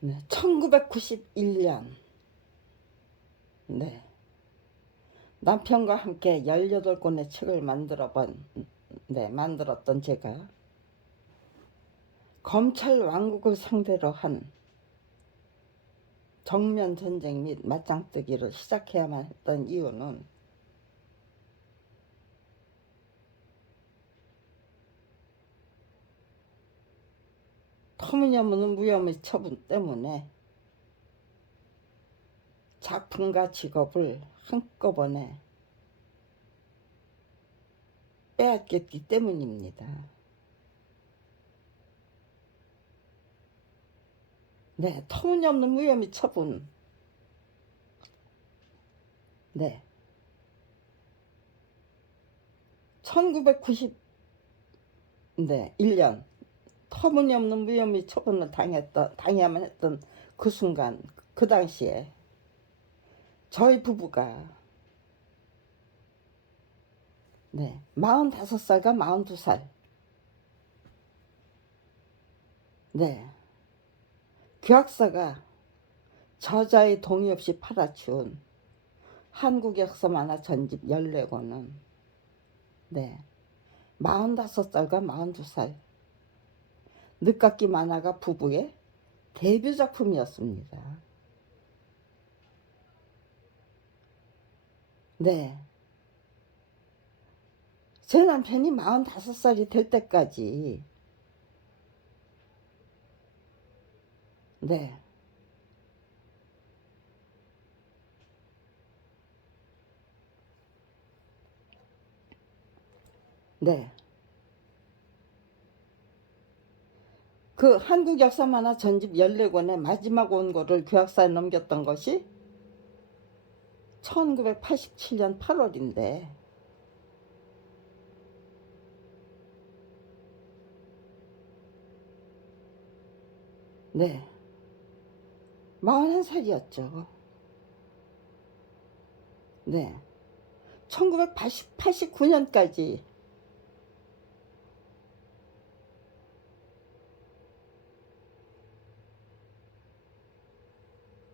네, 1991년. 네, 남편과 함께 18권의 책을 만들었던 제가 검찰 왕국을 상대로 한 정면 전쟁 및 맞짱뜨기를 시작해야만 했던 이유는 터무니없는 무혐의 처분 때문에 작품과 직업을 한꺼번에 빼앗겼기 때문입니다. 네, 터무니없는 무혐의 처분. 네, 1991년 터무니없는 무혐의 처분을 당해야만 했던 그 순간, 그 당시에 저희 부부가 45살과 42살, 교학사가 저자의 동의 없이 팔아치운 한국 역사 만화 전집 14권은 45살과 42살 늦깎이 만화가 부부의 데뷔 작품이었습니다. 제 남편이 45살이 될 때까지 네, 그 한국 역사 만화 전집 14권의 마지막 원고를 교학사에 넘겼던 것이 1987년 8월인데 네, 41살이었죠. 네, 1989년까지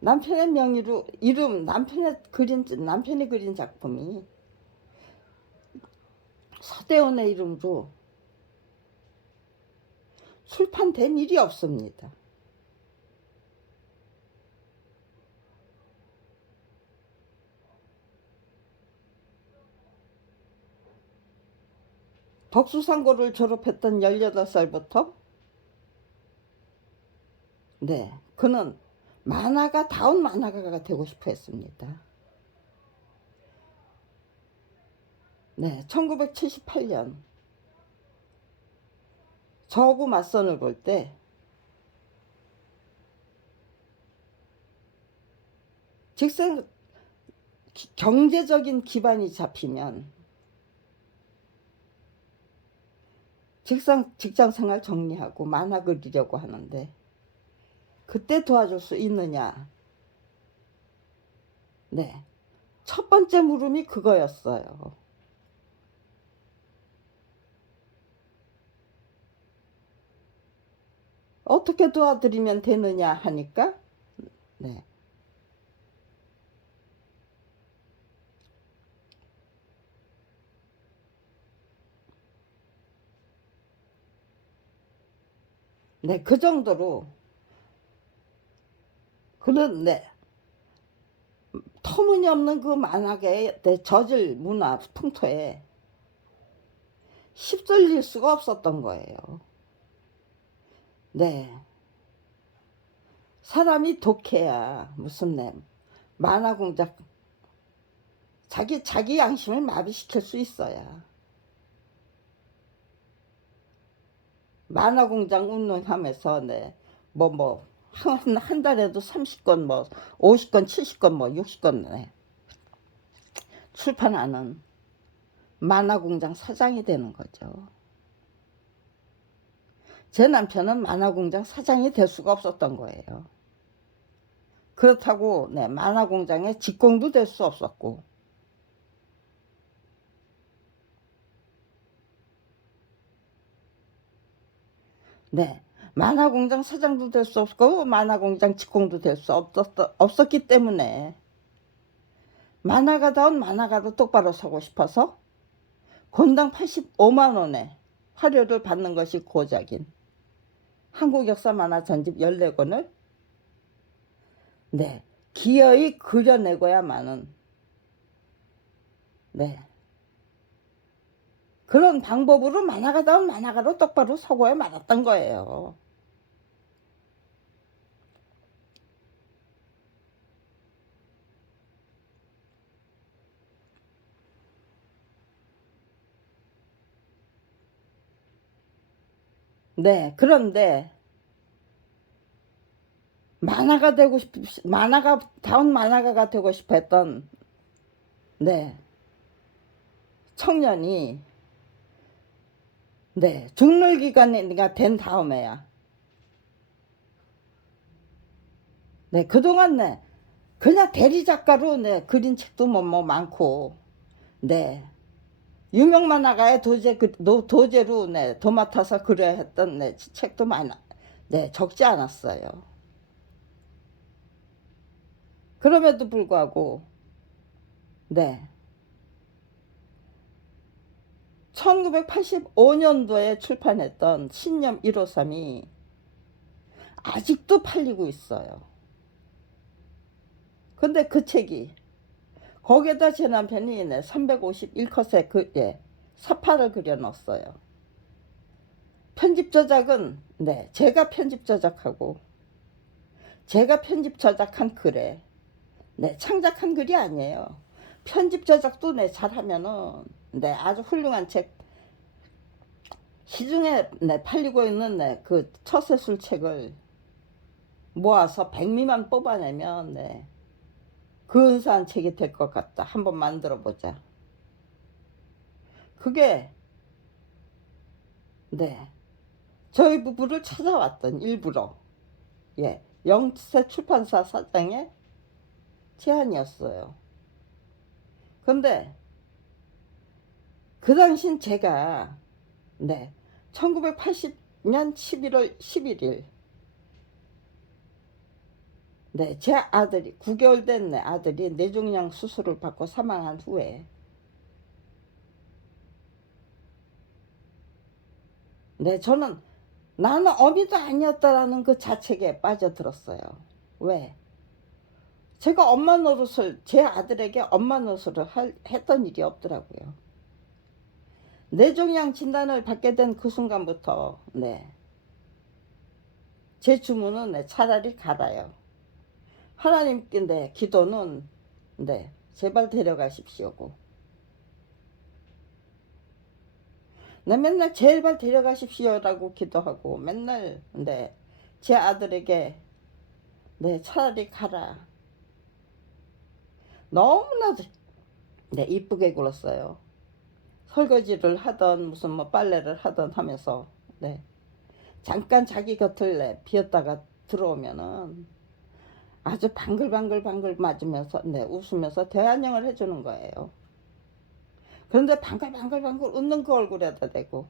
남편의 명의로 남편이 그린 작품이 서대원의 이름으로 출판된 일이 없습니다. 덕수상고를 졸업했던 18살부터 그는 다운 만화가가 되고 싶어 했습니다. 1978년 저하고 맞선을 볼 때 직장 경제적인 기반이 잡히면 직장 생활 정리하고 만화 그리려고 하는데 그때 도와줄 수 있느냐. 첫 번째 물음이 그거였어요. 어떻게 도와드리면 되느냐 하니까 그 정도로 그런 터무니없는 그 만화계의 저질 문화 풍토에 휩쓸릴 수가 없었던 거예요. 사람이 독해야 무슨 만화 공작 자기 양심을 마비시킬 수 있어야 만화 공장 운영하면서 한 달에도 30권 50권 70권 60권 출판하는 만화 공장 사장이 되는 거죠. 제 남편은 만화 공장 사장이 될 수가 없었던 거예요. 그렇다고 만화 공장의 직공도 될 수 없었고 만화공장 사장도 될 수 없고 만화공장 직공도 될 수 없었기 때문에 만화가다운 만화가로 똑바로 서고 싶어서 권당 85만 원에 화료를 받는 것이 고작인 한국 역사 만화 전집 14권을 네, 기어이 그려내고야만은 네, 그런 방법으로 만화가다운 만화가로 똑바로 서고야 말았던 거예요. 네, 그런데 만화가 되고 다운 만화가가 되고 싶어 했던 네, 청년이 네, 중물기관이가 된 다음에야 네, 그동안 네, 그냥 대리 작가로 네, 그린 책도 뭐 많고 네, 유명 만화가의 도제로 네, 도맡아서 그려야 했던 네, 책도 네, 적지 않았어요. 그럼에도 불구하고 네, 1985년도에 출판했던 신념 153이 아직도 팔리고 있어요. 근데 그 책이 거기에다 제 남편이 네, 351컷의 사파를 그려 넣었어요. 편집 저작은 네, 제가 편집 저작하고 제가 편집 저작한 글에 네, 창작한 글이 아니에요. 편집 저작도 네, 잘하면은 네, 아주 훌륭한 책 시중에 네, 팔리고 있는 네, 그 처세술 책을 모아서 100미만 뽑아내면 네, 근사한 책이 될 것 같다. 한번 만들어 보자. 그게 네, 저희 부부를 찾아왔던 일부러 예, 영세 출판사 사장의 제안이었어요. 근데 그 당신 제가 네, 1980년 11월 11일 네, 제 아들이 9개월 된 내 아들이 뇌종양 수술을 받고 사망한 후에 네, 저는 나는 어미도 아니었다라는 그 자책에 빠져들었어요. 왜? 제가 엄마 노릇을 제 아들에게 엄마 노릇을 했던 일이 없더라고요. 뇌종양 진단을 받게 된 그 순간부터 네, 제 주문은 네, 차라리 가라요. 하나님께 네, 기도는 네, 제발 데려가십시오고. 나 맨날 제발 데려가십시오라고 기도하고 맨날 네, 제 아들에게 네, 차라리 가라. 너무나도 네, 이쁘게 굴었어요. 설거지를 하던 무슨 뭐 빨래를 하던 하면서 네, 잠깐 자기 곁을 네, 비었다가 들어오면은 아주 방글방글 맞으면서 네, 웃으면서 대안녕을 해주는 거예요. 그런데 방글방글 웃는 그 얼굴에다 대고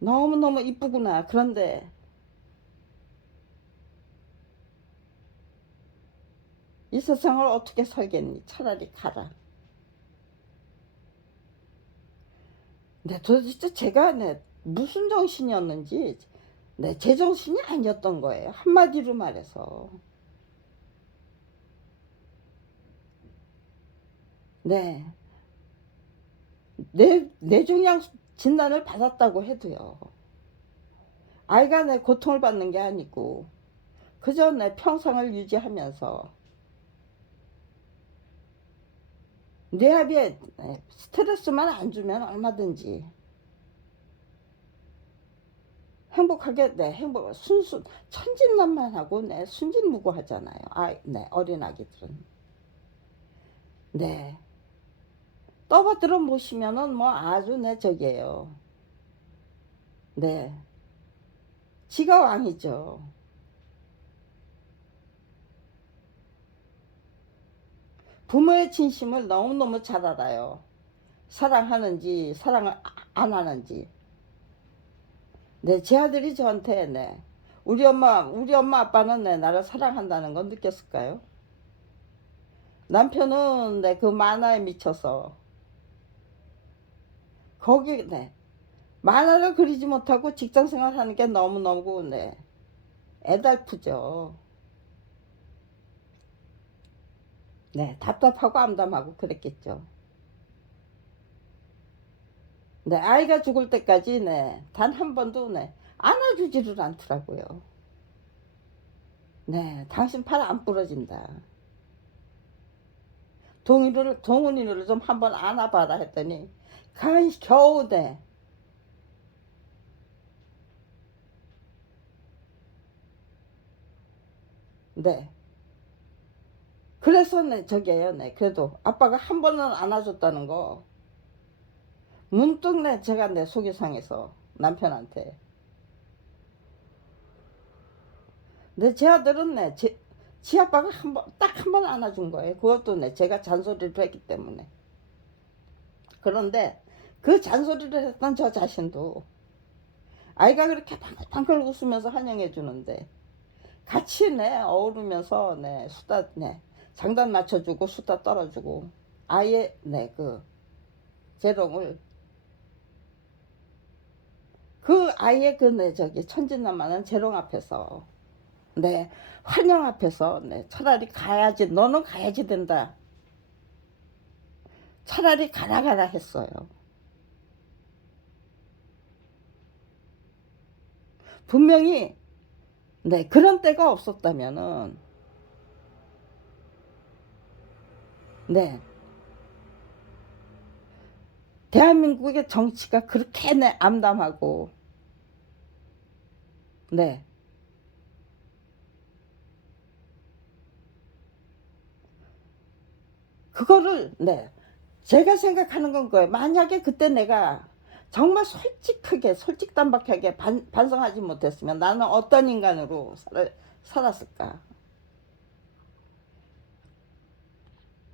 너무너무 이쁘구나. 그런데 이 세상을 어떻게 살겠니? 차라리 가라. 네, 도대체 제가 네, 무슨 정신이었는지 네, 제 정신이 아니었던 거예요. 한마디로 말해서. 네, 뇌종양 진단을 받았다고 해도요. 아이가 내 고통을 받는 게 아니고 그저 내 평생을 유지하면서 뇌합에 스트레스만 안 주면 얼마든지 행복하게 천진난만하고 순진무구하잖아요. 어린아기들은. 네. 떠받들어 모시면은 뭐 아주 저기예요. 네. 지가 왕이죠. 부모의 진심을 너무너무 잘 알아요. 사랑하는지 사랑을 안 하는지. 네, 제 아들이 저한테 네, 우리 엄마 아빠는 네, 나를 사랑한다는 건 느꼈을까요? 남편은 네, 그 만화에 미쳐서 거기 네, 만화를 그리지 못하고 직장 생활하는 게 너무너무 네, 애달프죠. 네, 답답하고 암담하고 그랬겠죠. 네, 아이가 죽을 때까지 네, 단 한 번도 네, 안아주지를 않더라고요. 네, 당신 팔 안 부러진다. 동훈이를 좀 한번 안아봐라 했더니 겨우 네, 네. 그래서 네, 저게요, 네. 그래도 아빠가 한 번은 안아줬다는 거 문득 네, 제가 내 속이 상해서 남편한테. 근데 제 아들은 네, 지 아빠가 딱 한 번 안아준 거예요. 그것도 네, 제가 잔소리를 했기 때문에. 그런데 그 잔소리를 했던 저 자신도 아이가 그렇게 방글방글 웃으면서 환영해 주는데 같이 네, 어우르면서 네, 수다 네, 장단 맞춰주고 수다 떨어주고 아이의 네, 그 재롱을 그 아이의 그 네, 저기 천진난만한 재롱 앞에서 네, 환영 앞에서 네, 차라리 가야지, 너는 가야지 된다, 차라리 가라 가라 했어요. 분명히 네, 그런 때가 없었다면은 네, 대한민국의 정치가 그렇게 네, 암담하고 네, 그거를 네, 제가 생각하는 건 거예요. 만약에 그때 내가 정말 솔직하게 솔직담박하게 반성하지 못했으면 나는 어떤 인간으로 살았을까.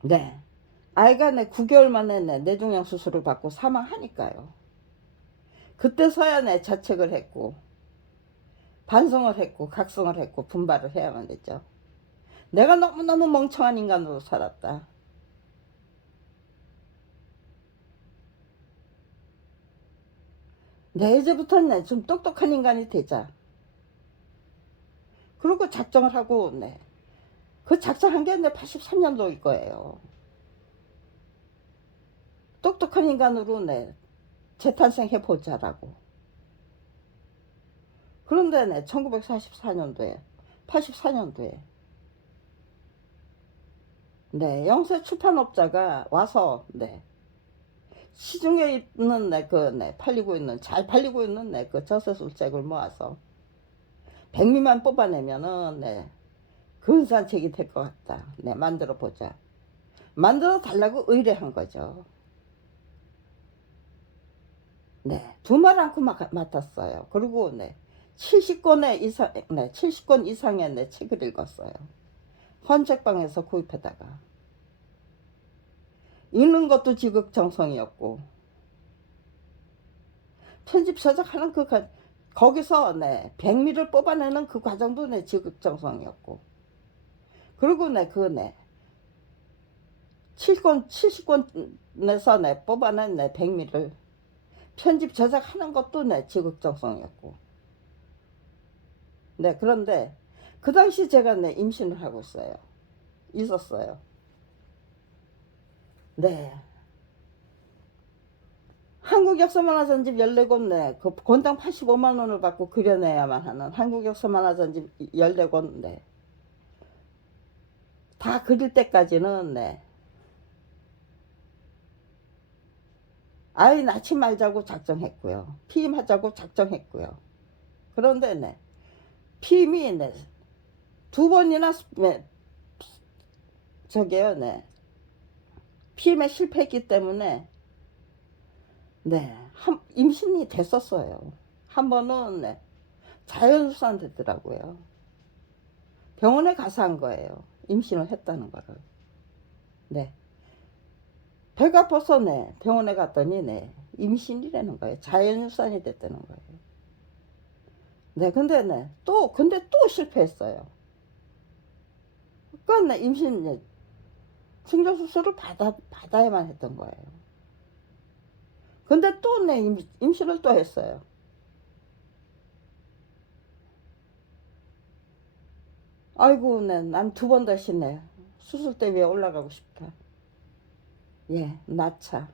네, 아이가 내 9개월 만에 내 뇌종양 수술을 받고 사망하니까요. 그때서야 내 자책을 했고 반성을 했고 각성을 했고 분발을 해야만 됐죠. 내가 너무너무 멍청한 인간으로 살았다. 내 이제부터는 좀 똑똑한 인간이 되자. 그리고 작정을 하고 네, 그 작정한 게 내 83년도일 거예요. 똑똑한 인간으로 네, 재탄생해보자라고. 그런데 네, 1944년도에 84년도에 네, 영세 출판업자가 와서 네, 시중에 있는 네, 네, 잘 팔리고 있는 네, 그 저서술책을 모아서 백미만 뽑아내면은 네, 근사책이 될 것 같다. 네, 만들어 보자. 만들어 달라고 의뢰한 거죠. 네, 두말 않고 맡았어요. 그리고 네, 70권 이상의 네, 책을 읽었어요. 헌책방에서 구입해다가 읽는 것도 지극정성이었고 편집 저작하는 거기서 네, 백미를 뽑아내는 그 과정도 네, 지극정성이었고 그리고 네, 그 네, 70권에서 네, 뽑아낸 네, 백미를 편집 저작하는 것도 네, 지극정성이었고 네, 그런데 그 당시 제가 네, 임신을 하고 있었어요. 네. 한국 역사 만화전집 14권 네, 그 권당 85만 원을 받고 그려내야만 하는 한국 역사 만화전집 14권 네. 다 그릴 때까지는 네. 아이 낳지 말자고 작정했고요. 피임하자고 작정했고요. 그런데 네. 피임이 네. 두 번이나 네. 저게요 네. 피임에 실패했기 때문에 네. 임신이 됐었어요. 한 번은 네. 자연수산 됐더라고요. 병원에 가서 한 거예요. 임신을 했다는 거를. 네. 배가 아파서 네. 병원에 갔더니 네. 임신이라는 거예요. 자연유산이 됐다는 거예요. 네, 근데 또 실패했어요. 그러니까 임신, 충전수술을 받아야만 했던 거예요. 근데 또 임신을 또 했어요. 아이고, 난 두 번 다시 수술대 위에 올라가고 싶다. 예, 낳자.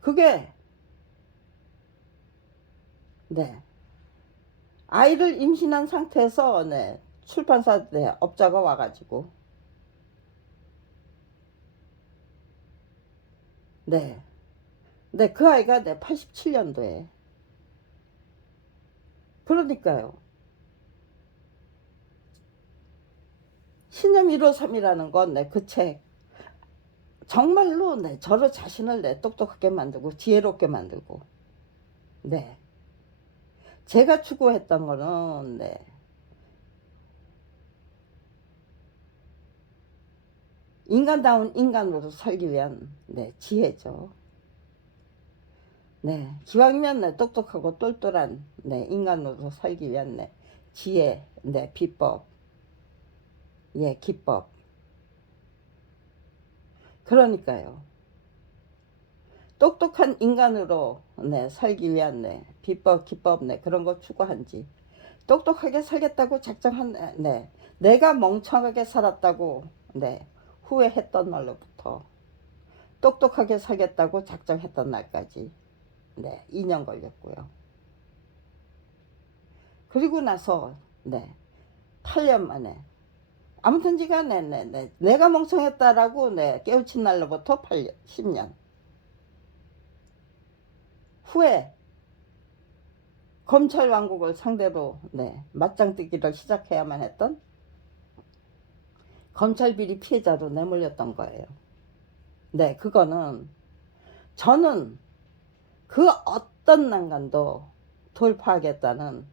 그게, 네. 아이를 임신한 상태에서, 출판사, 업자가 와가지고, 네. 그 아이가 87년도에. 그러니까요. 신념 153이라는 건, 그 책. 정말로, 저로 자신을 똑똑하게 만들고, 지혜롭게 만들고, 네. 제가 추구했던 거는, 인간다운 인간으로 살기 위한, 지혜죠. 기왕이면 똑똑하고 똘똘한, 인간으로 살기 위한, 지혜, 비법, 예, 기법. 그러니까요. 똑똑한 인간으로, 살기 위한, 비법, 기법, 그런 거 추구한지. 똑똑하게 살겠다고 작정한, 내가 멍청하게 살았다고, 후회했던 날로부터 똑똑하게 살겠다고 작정했던 날까지, 2년 걸렸고요. 그리고 나서, 8년 만에, 아무튼지 간에, 내가 멍청했다라고, 깨우친 날로부터 8년, 10년. 후에, 검찰 왕국을 상대로, 맞짱 뜨기를 시작해야만 했던 검찰 비리 피해자로 내몰렸던 거예요. 그거는, 저는 그 어떤 난간도 돌파하겠다는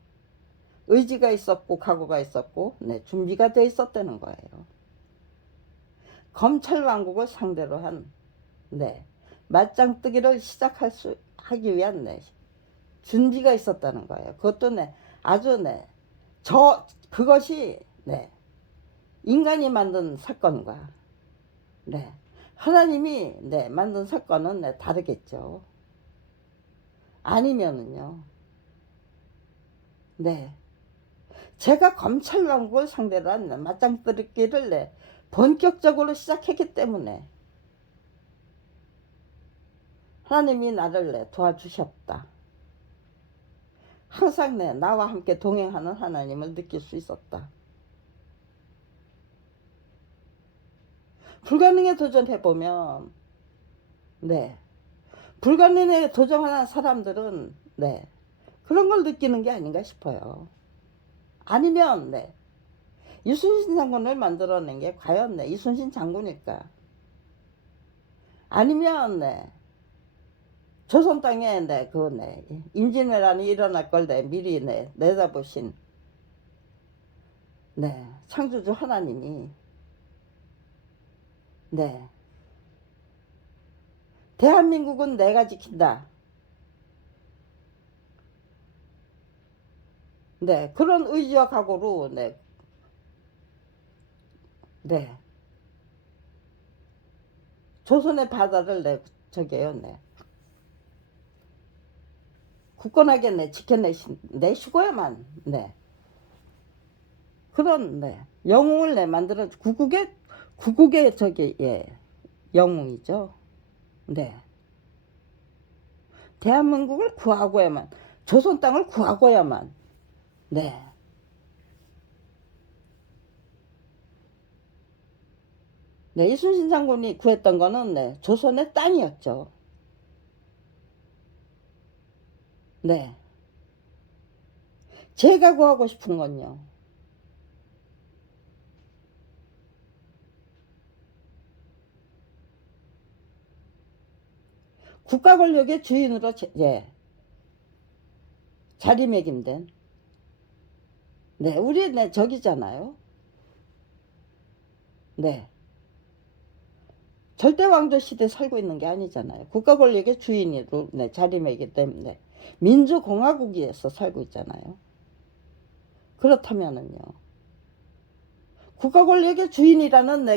의지가 있었고 각오가 있었고 준비가 돼 있었다는 거예요. 검찰 왕국을 상대로 한 맞짱 뜨기를 하기 위한 준비가 있었다는 거예요. 그것도 아주 그것이 인간이 만든 사건과 하나님이 만든 사건은 다르겠죠. 아니면은요. 제가 검찰 왕국을 상대로 한 맞짱 뜨기를 본격적으로 시작했기 때문에 하나님이 나를 도와주셨다. 항상 나와 함께 동행하는 하나님을 느낄 수 있었다. 불가능에 도전해보면 불가능에 도전하는 사람들은 그런 걸 느끼는 게 아닌가 싶어요. 아니면 이순신 장군을 만들어낸 게 과연 이순신 장군일까? 아니면 조선 땅에 임진왜란이 일어날 걸 미리 내다보신 창조주 하나님이 대한민국은 내가 지킨다. 그런 의지와 각오로 조선의 바다를 굳건하게 지켜내시고야만 그런 영웅을 만들어 구국의 영웅이죠. 대한민국을 구하고야만 조선 땅을 구하고야만 이순신 장군이 구했던 거는 조선의 땅이었죠. 제가 구하고 싶은 건요. 국가 권력의 주인으로 자리매김된 우리 적이잖아요. 절대 왕조 시대 살고 있는 게 아니잖아요. 국가 권력의 주인으로 자리매기 때문에 민주공화국에서 살고 있잖아요. 그렇다면은요, 국가 권력의 주인이라는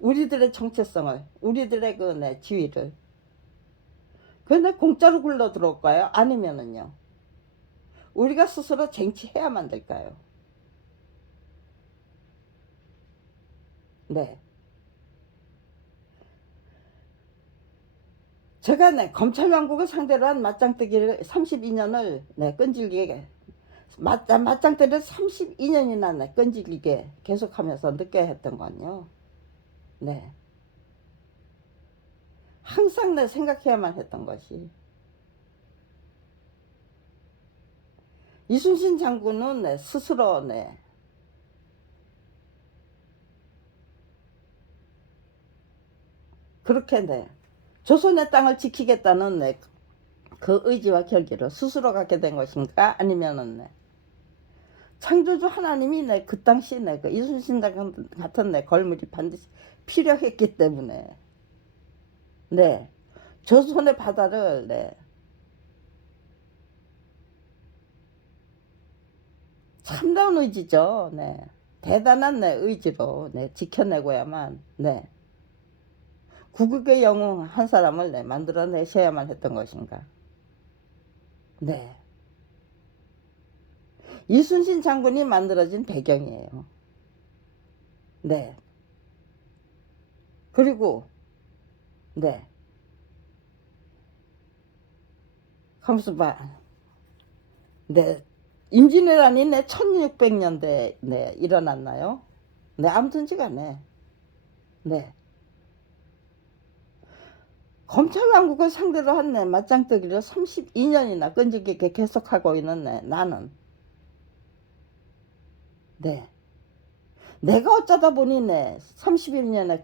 우리들의 정체성을, 우리들의 지위를, 공짜로 굴러 들어올까요? 아니면은요, 우리가 스스로 쟁취해야만 될까요? 네. 제가 검찰 왕국을 상대로 한 맞짱뜨기를 32년을 끈질기게 맞짱뜨기를 32년이나 끈질기게 계속하면서 느껴야 했던 건요. 네. 항상 생각해야만 했던 것이, 이순신 장군은 스스로 그렇게 조선의 땅을 지키겠다는 그 의지와 결기를 스스로 갖게 된 것인가? 아니면은 창조주 하나님이 그 당시 그 이순신 장군 같은 걸물이 반드시 필요했기 때문에 조선의 바다를 참다운 의지죠. 대단한 의지로 지켜내고야만 구국의 영웅 한 사람을 만들어내셔야만 했던 것인가. 이순신 장군이 만들어진 배경이에요. 그리고 가만있어 봐. 임진왜란이 1600년대에 일어났나요? 아무튼지 간에 검찰 왕국을 상대로 한 맞짱뜨기를 32년이나 끈질기게 계속하고 있는 나는 내가 어쩌다 보니 32년이나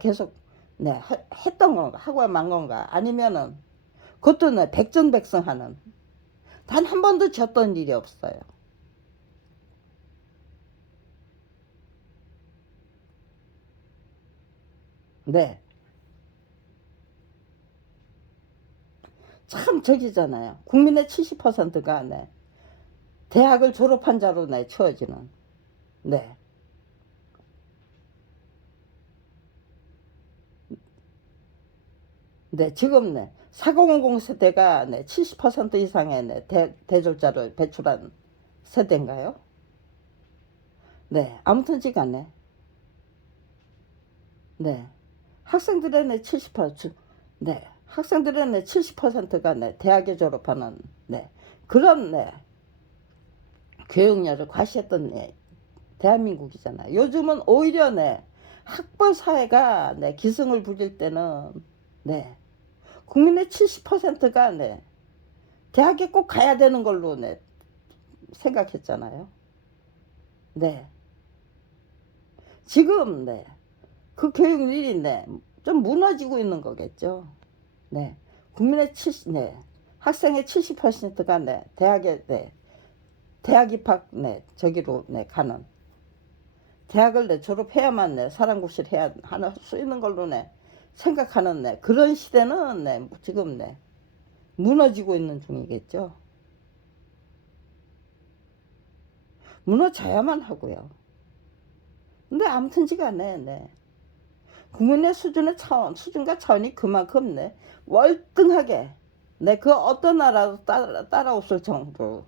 계속 했던 건가, 하고 만 건가, 아니면은 그것도 백전백승하는, 단 한 번도 졌던 일이 없어요. 참 저기잖아요. 국민의 70%가 대학을 졸업한 자로 채워지는. 지금 4050 세대가 70% 이상의 대졸자를 배출한 세대인가요? 아무튼지 간에 학생들의 70%, 학생들의 70%가 대학에 졸업하는 그런 교육열을 과시했던 대한민국이잖아요. 요즘은 오히려 학벌 사회가 기승을 부릴 때는 국민의 70%가 대학에 꼭 가야 되는 걸로 생각했잖아요. 지금 그 교육률이 좀 무너지고 있는 거겠죠. 국민의 학생의 70%가 대학에 대학 입학 저기로 가는, 대학을 졸업해야만 사람구실 해야 할 수 있는 걸로 생각하는 그런 시대는 지금 무너지고 있는 중이겠죠. 무너져야만 하고요. 근데 아무튼지 간에 국민의 수준과 차원이 그만큼 월등하게 그 어떤 나라도 따라없을 정도로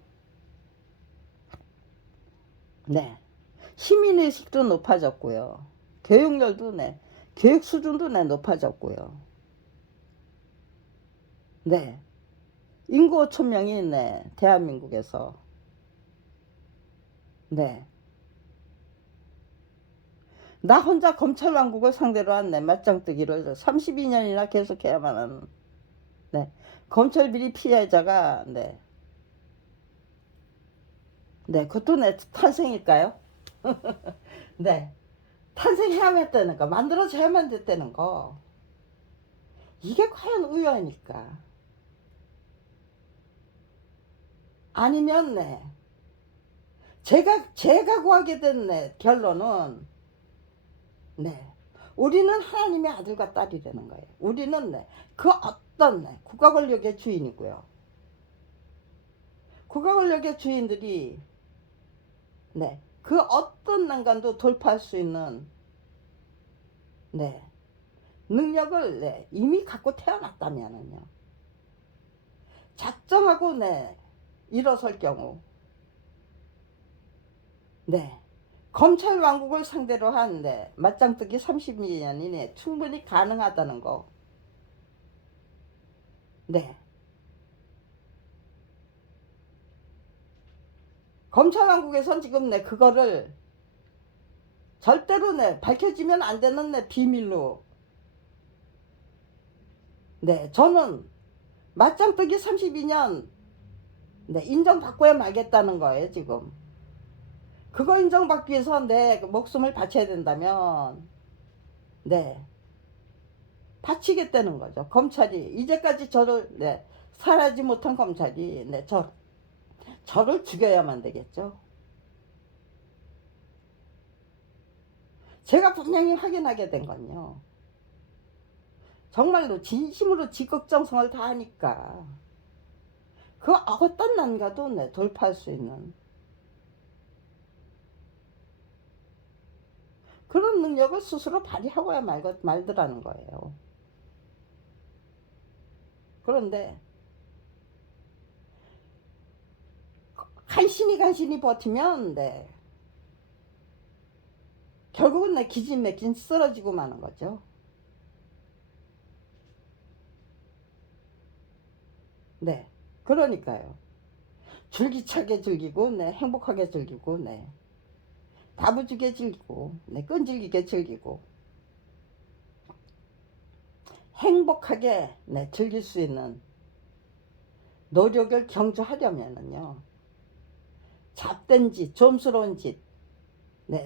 시민의식도 높아졌고요. 교육열도 교육 수준도 높아졌고요. 인구 5천명이 대한민국에서 나 혼자 검찰 왕국을 상대로 한 맞짱뜨기를 32년이나 계속해야만 하는 검찰 비리 피해자가 그것도 탄생일까요? 탄생해야만 했다는 거, 만들어져야만 됐다는 거, 이게 과연 우연일까? 아니면 제가 구하게 된 결론은 우리는 하나님의 아들과 딸이라는 거예요. 우리는 그 어떤 국가 권력의 주인이고요. 국가 권력의 주인들이 그 어떤 난관도 돌파할 수 있는 능력을 이미 갖고 태어났다면은요. 작정하고 일어설 경우 검찰 왕국을 상대로 한 맞짱뜨기 32년 이내 충분히 가능하다는 거. 검찰 왕국에선 지금 그거를 절대로 밝혀지면 안 되는 비밀로 저는 맞짱뜨기 32년 인정받고야 말겠다는 거예요. 지금 그거 인정받기 위해서 내 목숨을 바쳐야 된다면 바치겠다는 거죠. 검찰이 이제까지 저를 살아지 못한 검찰이 저를 죽여야만 되겠죠. 제가 분명히 확인하게 된 건요. 정말로 진심으로 지극정성을 다하니까 그 어떤 난가도 돌파할 수 있는 그런 능력을 스스로 발휘하고야 말더라는 거예요. 그런데 간신히 버티면 결국은 기진맥진 쓰러지고 마는 거죠. 그러니까요. 줄기차게 즐기고 행복하게 즐기고 다부지게 즐기고 끈질기게 즐기고 행복하게 즐길 수 있는 노력을 경주하려면은요. 잡된 짓, 좀스러운 짓,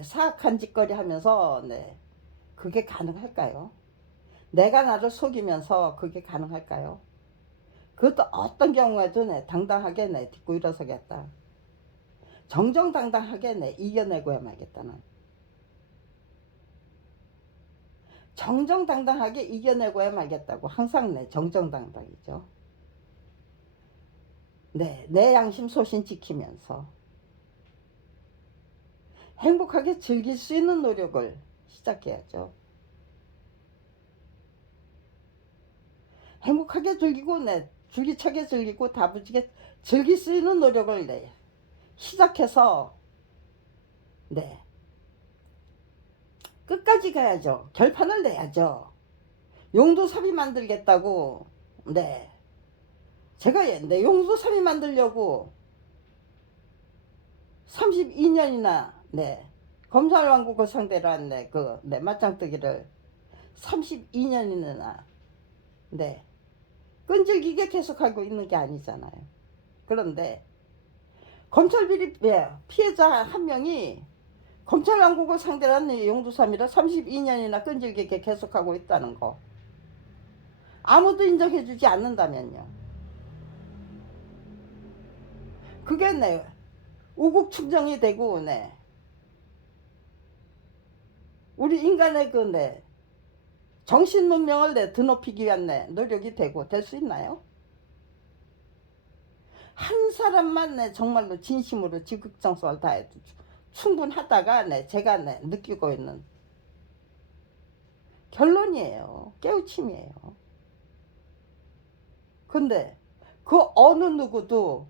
사악한 짓거리 하면서 그게 가능할까요? 내가 나를 속이면서 그게 가능할까요? 그것도 어떤 경우에도 당당하게 딛고 일어서겠다. 정정당당하게 이겨내고야 말겠다는. 정정당당하게 이겨내고야 말겠다고 항상 정정당당이죠. 내 양심 소신 지키면서 행복하게 즐길 수 있는 노력을 시작해야죠. 행복하게 즐기고 줄기차게 즐기고 다부지게 즐길 수 있는 노력을 시작해서 끝까지 가야죠. 결판을 내야죠. 용도섭이 만들겠다고 제가 용도섭이 만들려고 32년이나 검찰 왕국을 상대로 한 맞짱뜨기를 32년이나 끈질기게 계속하고 있는 게 아니잖아요. 그런데 검찰 비리 피해자 한 명이 검찰 왕국을 상대로 한 용두삼이라 32년이나 끈질기게 계속하고 있다는 거 아무도 인정해주지 않는다면요. 그게 우국 충정이 되고 우리 인간의 정신 문명을 드높이기 위한 노력이 되고 될 수 있나요? 한 사람만 정말로 진심으로 지극정성을 다해도 충분하다가 제가 느끼고 있는 결론이에요. 깨우침이에요. 근데 그 어느 누구도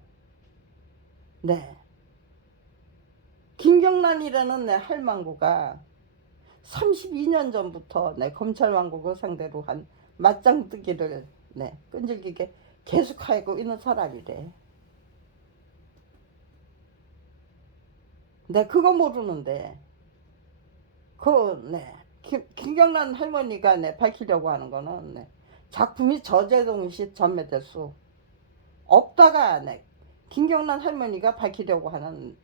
김경란이라는 할망구가 32년 전부터 검찰 왕국을 상대로 한 맞짱뜨기를 끈질기게 계속하고 있는 사람이래. 그거 모르는데 김경란 할머니가 밝히려고 하는 거는 작품이 저제동시 전매될 수 없다가 김경란 할머니가 밝히려고 하는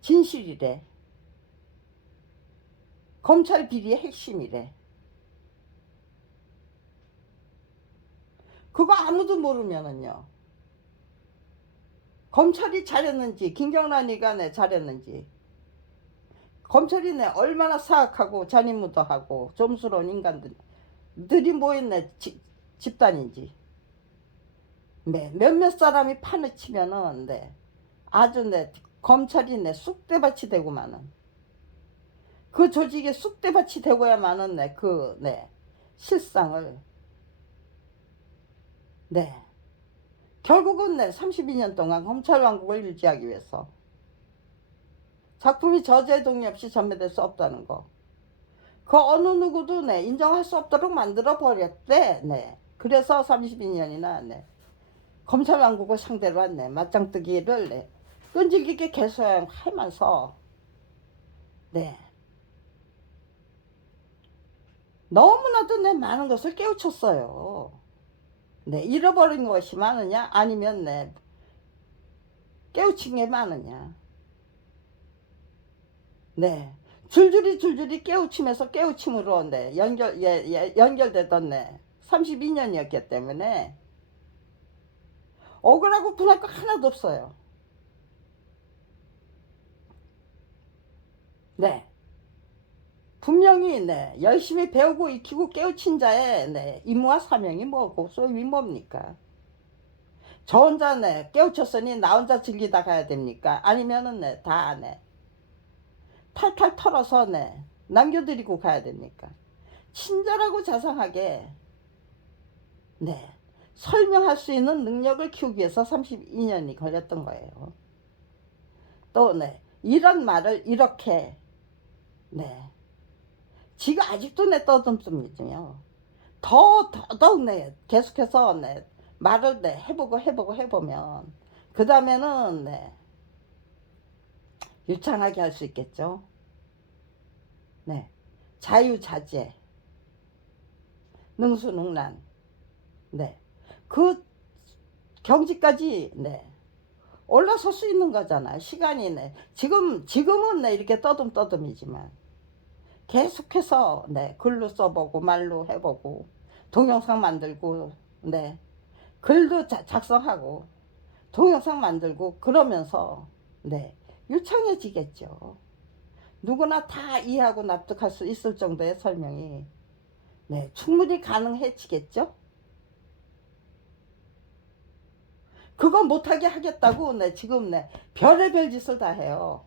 진실이래. 검찰 비리의 핵심이래. 그거 아무도 모르면은요. 검찰이 잘했는지 김경란이가 잘했는지 검찰이 얼마나 사악하고 잔인무도하고 좀스러운 인간들 들이 모인 집단인지. 네, 몇몇 사람이 판을 치면은, 네, 아주, 네, 검찰이, 네, 쑥대밭이 되고만은, 그 조직에 쑥대밭이 되고야만은, 네, 네, 실상을, 네, 결국은, 네, 32년 동안 검찰 왕국을 유지하기 위해서 작품이 저자의 동의 없이 전매될 수 없다는 거. 그 어느 누구도, 네, 인정할 수 없도록 만들어 버렸대. 네. 그래서 32년이나, 네, 검찰 왕국을 상대로 한, 네, 맞짱뜨기를, 네, 끈질기게 계속하면서, 네, 너무나도, 네, 많은 것을 깨우쳤어요. 네, 잃어버린 것이 많으냐 아니면, 네, 깨우친 게 많으냐. 네, 줄줄이 깨우침에서 깨우침으로, 네, 연결되던, 네, 32년이었기 때문에 억울하고 분할 거 하나도 없어요. 네, 분명히, 네, 열심히 배우고 익히고 깨우친 자의, 네, 임무와 사명이 뭐고 소임이 뭡니까? 저 혼자, 네, 깨우쳤으니 나 혼자 즐기다 가야 됩니까? 아니면은, 네, 다, 네, 탈탈 털어서, 네, 남겨드리고 가야 됩니까? 친절하고 자상하게, 네, 설명할 수 있는 능력을 키우기 위해서 32년이 걸렸던 거예요. 또, 네, 이런 말을 이렇게, 네, 지가 아직도 내 떠듬습니다요. 더더욱, 네, 계속해서, 네, 말을, 네, 해보면 그 다음에는, 네, 유창하게 할 수 있겠죠. 네, 자유자재, 능수능란, 네, 그 경지까지, 네, 올라설 수 있는 거잖아요. 시간이, 네, 지금은, 네, 이렇게 떠듬이지만 계속해서, 네, 글로 써보고 말로 해보고 동영상 만들고, 네, 글도 작성하고 동영상 만들고 그러면서, 네, 유창해지겠죠. 누구나 다 이해하고 납득할 수 있을 정도의 설명이, 네, 충분히 가능해지겠죠. 그거 못하게 하겠다고, 네, 지금, 네, 별의별 짓을 다 해요.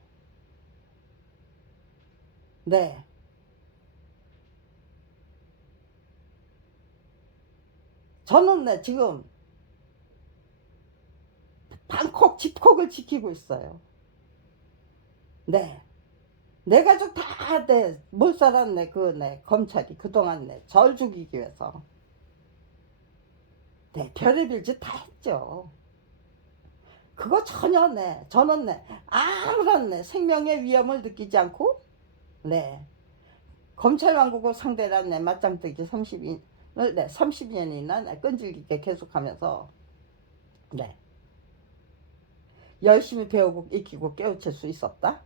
네, 저는, 네, 지금 집콕을 지키고 있어요. 네, 내 가족 다, 네, 몰살한, 네, 검찰이 그동안, 네, 절 죽이기 위해서, 네, 별의별 짓 다 했죠. 그거 전혀, 네, 저는, 네, 아무런, 네, 생명의 위험을 느끼지 않고, 네, 검찰 왕국을 상대로 한, 네, 맞짱뜨기 32을, 네, 30년이나, 네, 끈질기게 계속하면서, 네, 열심히 배우고 익히고 깨우칠 수 있었다.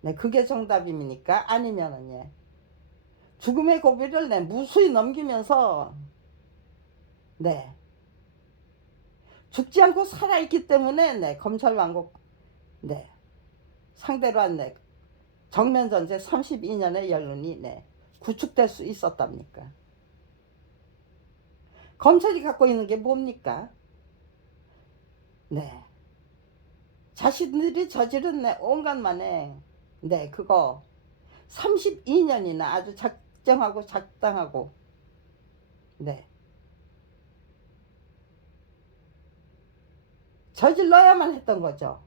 네, 그게 정답입니까? 아니면은, 예, 죽음의 고비를, 네, 무수히 넘기면서, 네, 죽지 않고 살아있기 때문에, 네, 검찰 왕국, 네, 상대로 한, 네, 정면 전쟁 32년의 연륜이, 네, 구축될 수 있었답니까? 검찰이 갖고 있는 게 뭡니까? 네, 자신들이 저지른, 네, 온갖 만행, 네, 그거 32년이나 아주 작정하고 작당하고, 네, 저질러야만 했던 거죠.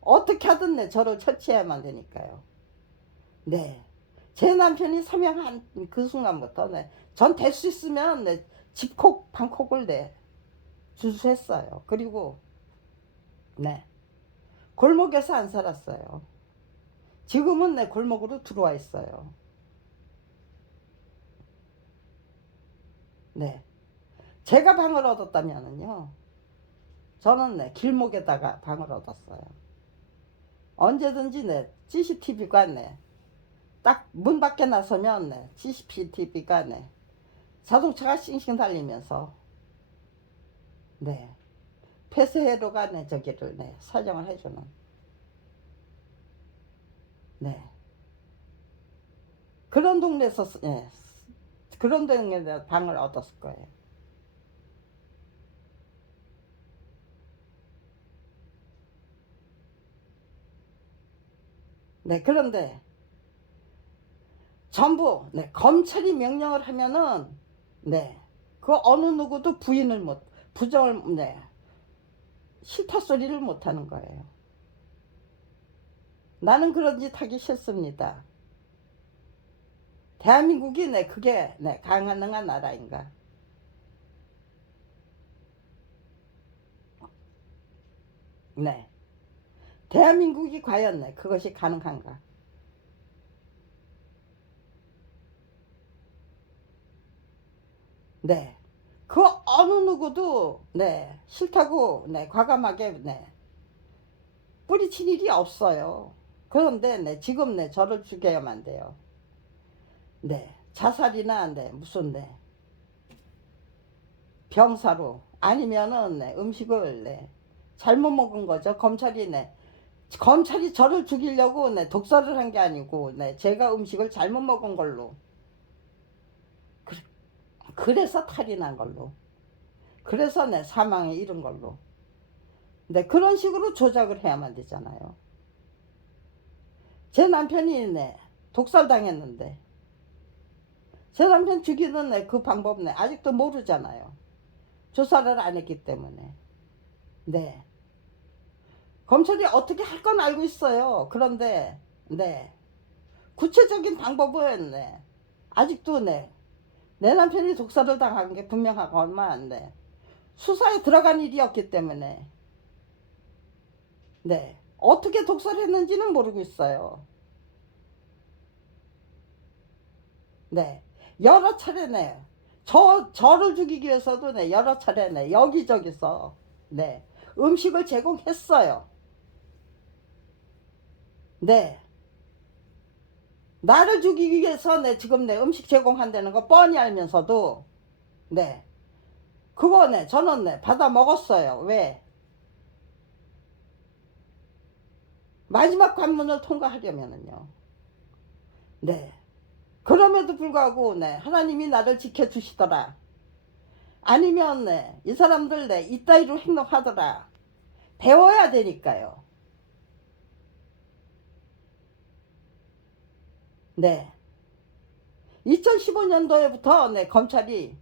어떻게 하든, 네, 저를 처치해야만 되니까요. 네, 제 남편이 사명한 그 순간부터, 네, 전 될 수 있으면, 네, 집콕 방콕을, 네, 준수했어요. 그리고, 네, 골목에서 안 살았어요. 지금은, 네, 골목으로 들어와 있어요. 네, 제가 방을 얻었다면은요, 저는, 네, 길목에다가 방을 얻었어요. 언제든지, 네, CCTV가, 네, 딱 문 밖에 나서면, 네, CCTV가, 네, 자동차가 싱싱 달리면서, 네, 폐쇄회로가, 네, 저기를, 네, 설정을 해주는, 네, 그런 동네에서, 네, 그런 데에 방을 얻었을 거예요. 네, 그런데 전부 네, 검찰이 명령을 하면은 네, 그 어느 누구도 부인을 못, 부정을 네, 싫다 소리를 못 하는 거예요. 나는 그런 짓 하기 싫습니다. 대한민국이 네, 그게 네, 가능한 나라인가? 네, 대한민국이 과연 네, 그것이 가능한가? 네, 그 어느 누구도 네, 싫다고 네, 과감하게 네, 뿌리칠 일이 없어요. 그런데 네, 지금 네, 저를 죽여야만 돼요. 네, 자살이나 네, 무슨 네, 병사로 아니면은 네, 음식을 네, 잘못 먹은 거죠. 검찰이 저를 죽이려고 네, 독살을 한 게 아니고 네, 제가 음식을 잘못 먹은 걸로 그, 그래서 탈이 난 걸로 그래서 네, 사망에 이른 걸로 네, 그런 식으로 조작을 해야만 되잖아요. 제 남편이 네, 독살 당했는데 제 남편 죽이는 네, 그 방법 네, 아직도 모르잖아요. 조사를 안 했기 때문에. 네. 검찰이 어떻게 할 건 알고 있어요. 그런데 네. 구체적인 방법은 네. 아직도 네. 내 남편이 독살을 당한 게 분명하건만 네. 수사에 들어간 일이 없기 때문에 네. 어떻게 독살했는지는 모르고 있어요. 네. 여러 차례네. 저를 죽이기 위해서도 네. 여러 차례네. 여기저기서 네. 음식을 제공했어요. 네. 나를 죽이기 위해서 내 지금 내 음식 제공한다는 거 뻔히 알면서도 네. 그거 네. 저는 네. 받아 먹었어요. 왜? 마지막 관문을 통과하려면은요. 네. 그럼에도 불구하고 네. 하나님이 나를 지켜주시더라. 아니면 네. 이 사람들 네. 이따위로 행동하더라. 배워야 되니까요. 네. 2015년도에부터 네. 검찰이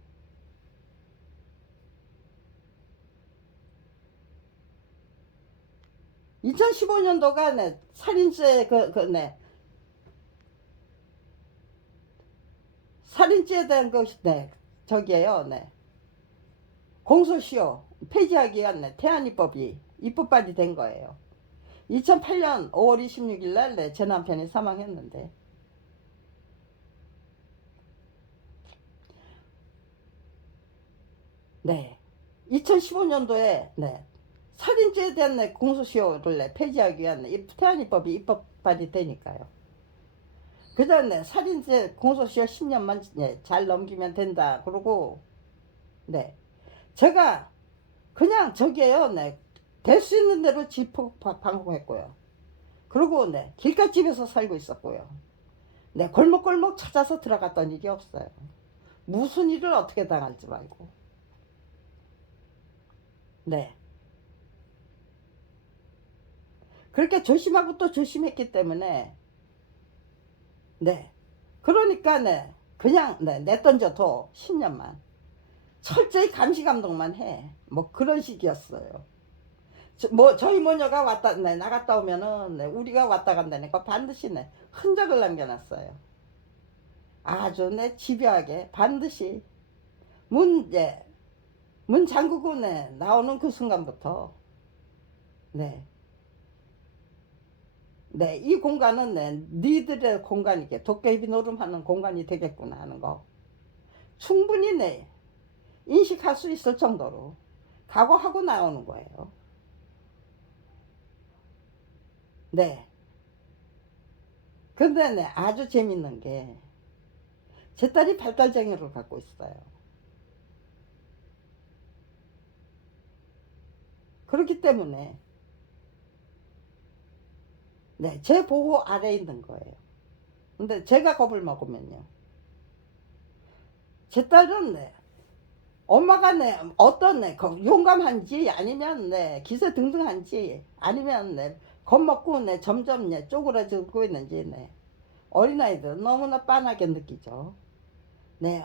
2015년도가 네. 살인죄 네. 살인죄에 대한 것이 네. 저기에요. 네. 공소시효 폐지하기 위한 네, 태안이법이 입법발의 된 거예요. 2008년 5월 26일 날 네, 제 남편이 사망했는데 네. 2015년도에 네. 살인죄에 대한 네, 공소시효를 네, 폐지하기 위한 네, 태안이법이 입법발의 되니까요. 그다음 네, 살인죄 공소시효 10년만 네, 잘 넘기면 된다. 그러고 네. 제가 그냥 저기에요. 네. 될 수 있는 대로 집폭 방공했고요. 그리고 네. 길가집에서 살고 있었고요. 네, 골목골목 찾아서 들어갔던 일이 없어요. 무슨 일을 어떻게 당할지 말고. 네. 그렇게 조심하고 또 조심했기 때문에, 네. 그러니까, 네. 그냥, 네. 내던져도 10년만. 철저히 감시감독만 해. 뭐 그런 식이었어요. 저희 모녀가 왔다, 네. 나갔다 오면은, 네. 우리가 왔다 간다니까 반드시, 네. 흔적을 남겨놨어요. 아주, 네. 집요하게, 반드시. 문, 예. 문 잠그고, 네. 나오는 그 순간부터, 네. 네, 이 공간은 네, 니들의 공간이게 도깨비 노름하는 공간이 되겠구나 하는 거 충분히 네, 인식할 수 있을 정도로 각오하고 나오는 거예요. 네. 근데 네, 아주 재밌는 게 제 딸이 발달장애를 갖고 있어요. 그렇기 때문에 네, 제 보호 아래에 있는 거예요. 근데 제가 겁을 먹으면요. 제 딸은 네, 엄마가 네, 어떤 네, 용감한지 아니면 네, 기세등등한지 아니면 네, 겁먹고 네, 점점 네, 쪼그라들고 있는지 네, 어린아이들은 너무나 빤하게 느끼죠. 네,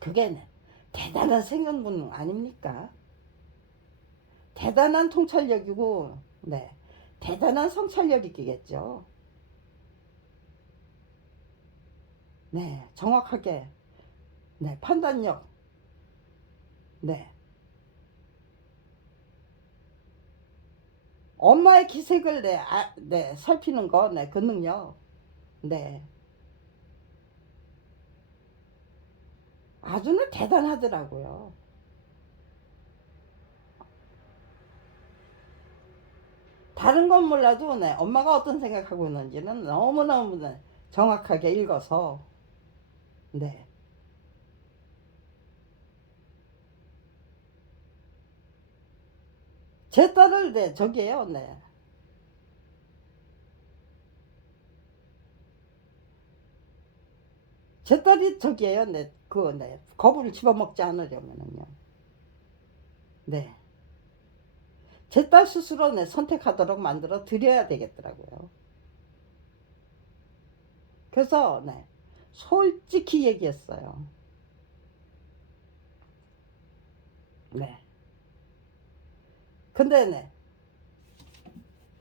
그게 네, 대단한 생존 본능 아닙니까? 대단한 통찰력이고, 네, 대단한 성찰력이겠죠. 네, 정확하게, 네, 판단력, 네, 엄마의 기색을 네, 네, 살피는 거, 네, 그 능력, 네, 아주는 대단하더라고요. 다른 건 몰라도 네, 엄마가 어떤 생각하고 있는지는 너무너무 네, 정확하게 읽어서, 네, 제 딸을 네, 저기에요, 네, 제 딸이 저기에요, 네, 그, 네, 거부를 집어먹지 않으려면은요, 네. 제 딸 스스로 내 선택하도록 만들어 드려야 되겠더라고요. 그래서 네, 솔직히 얘기했어요. 네. 근데 네,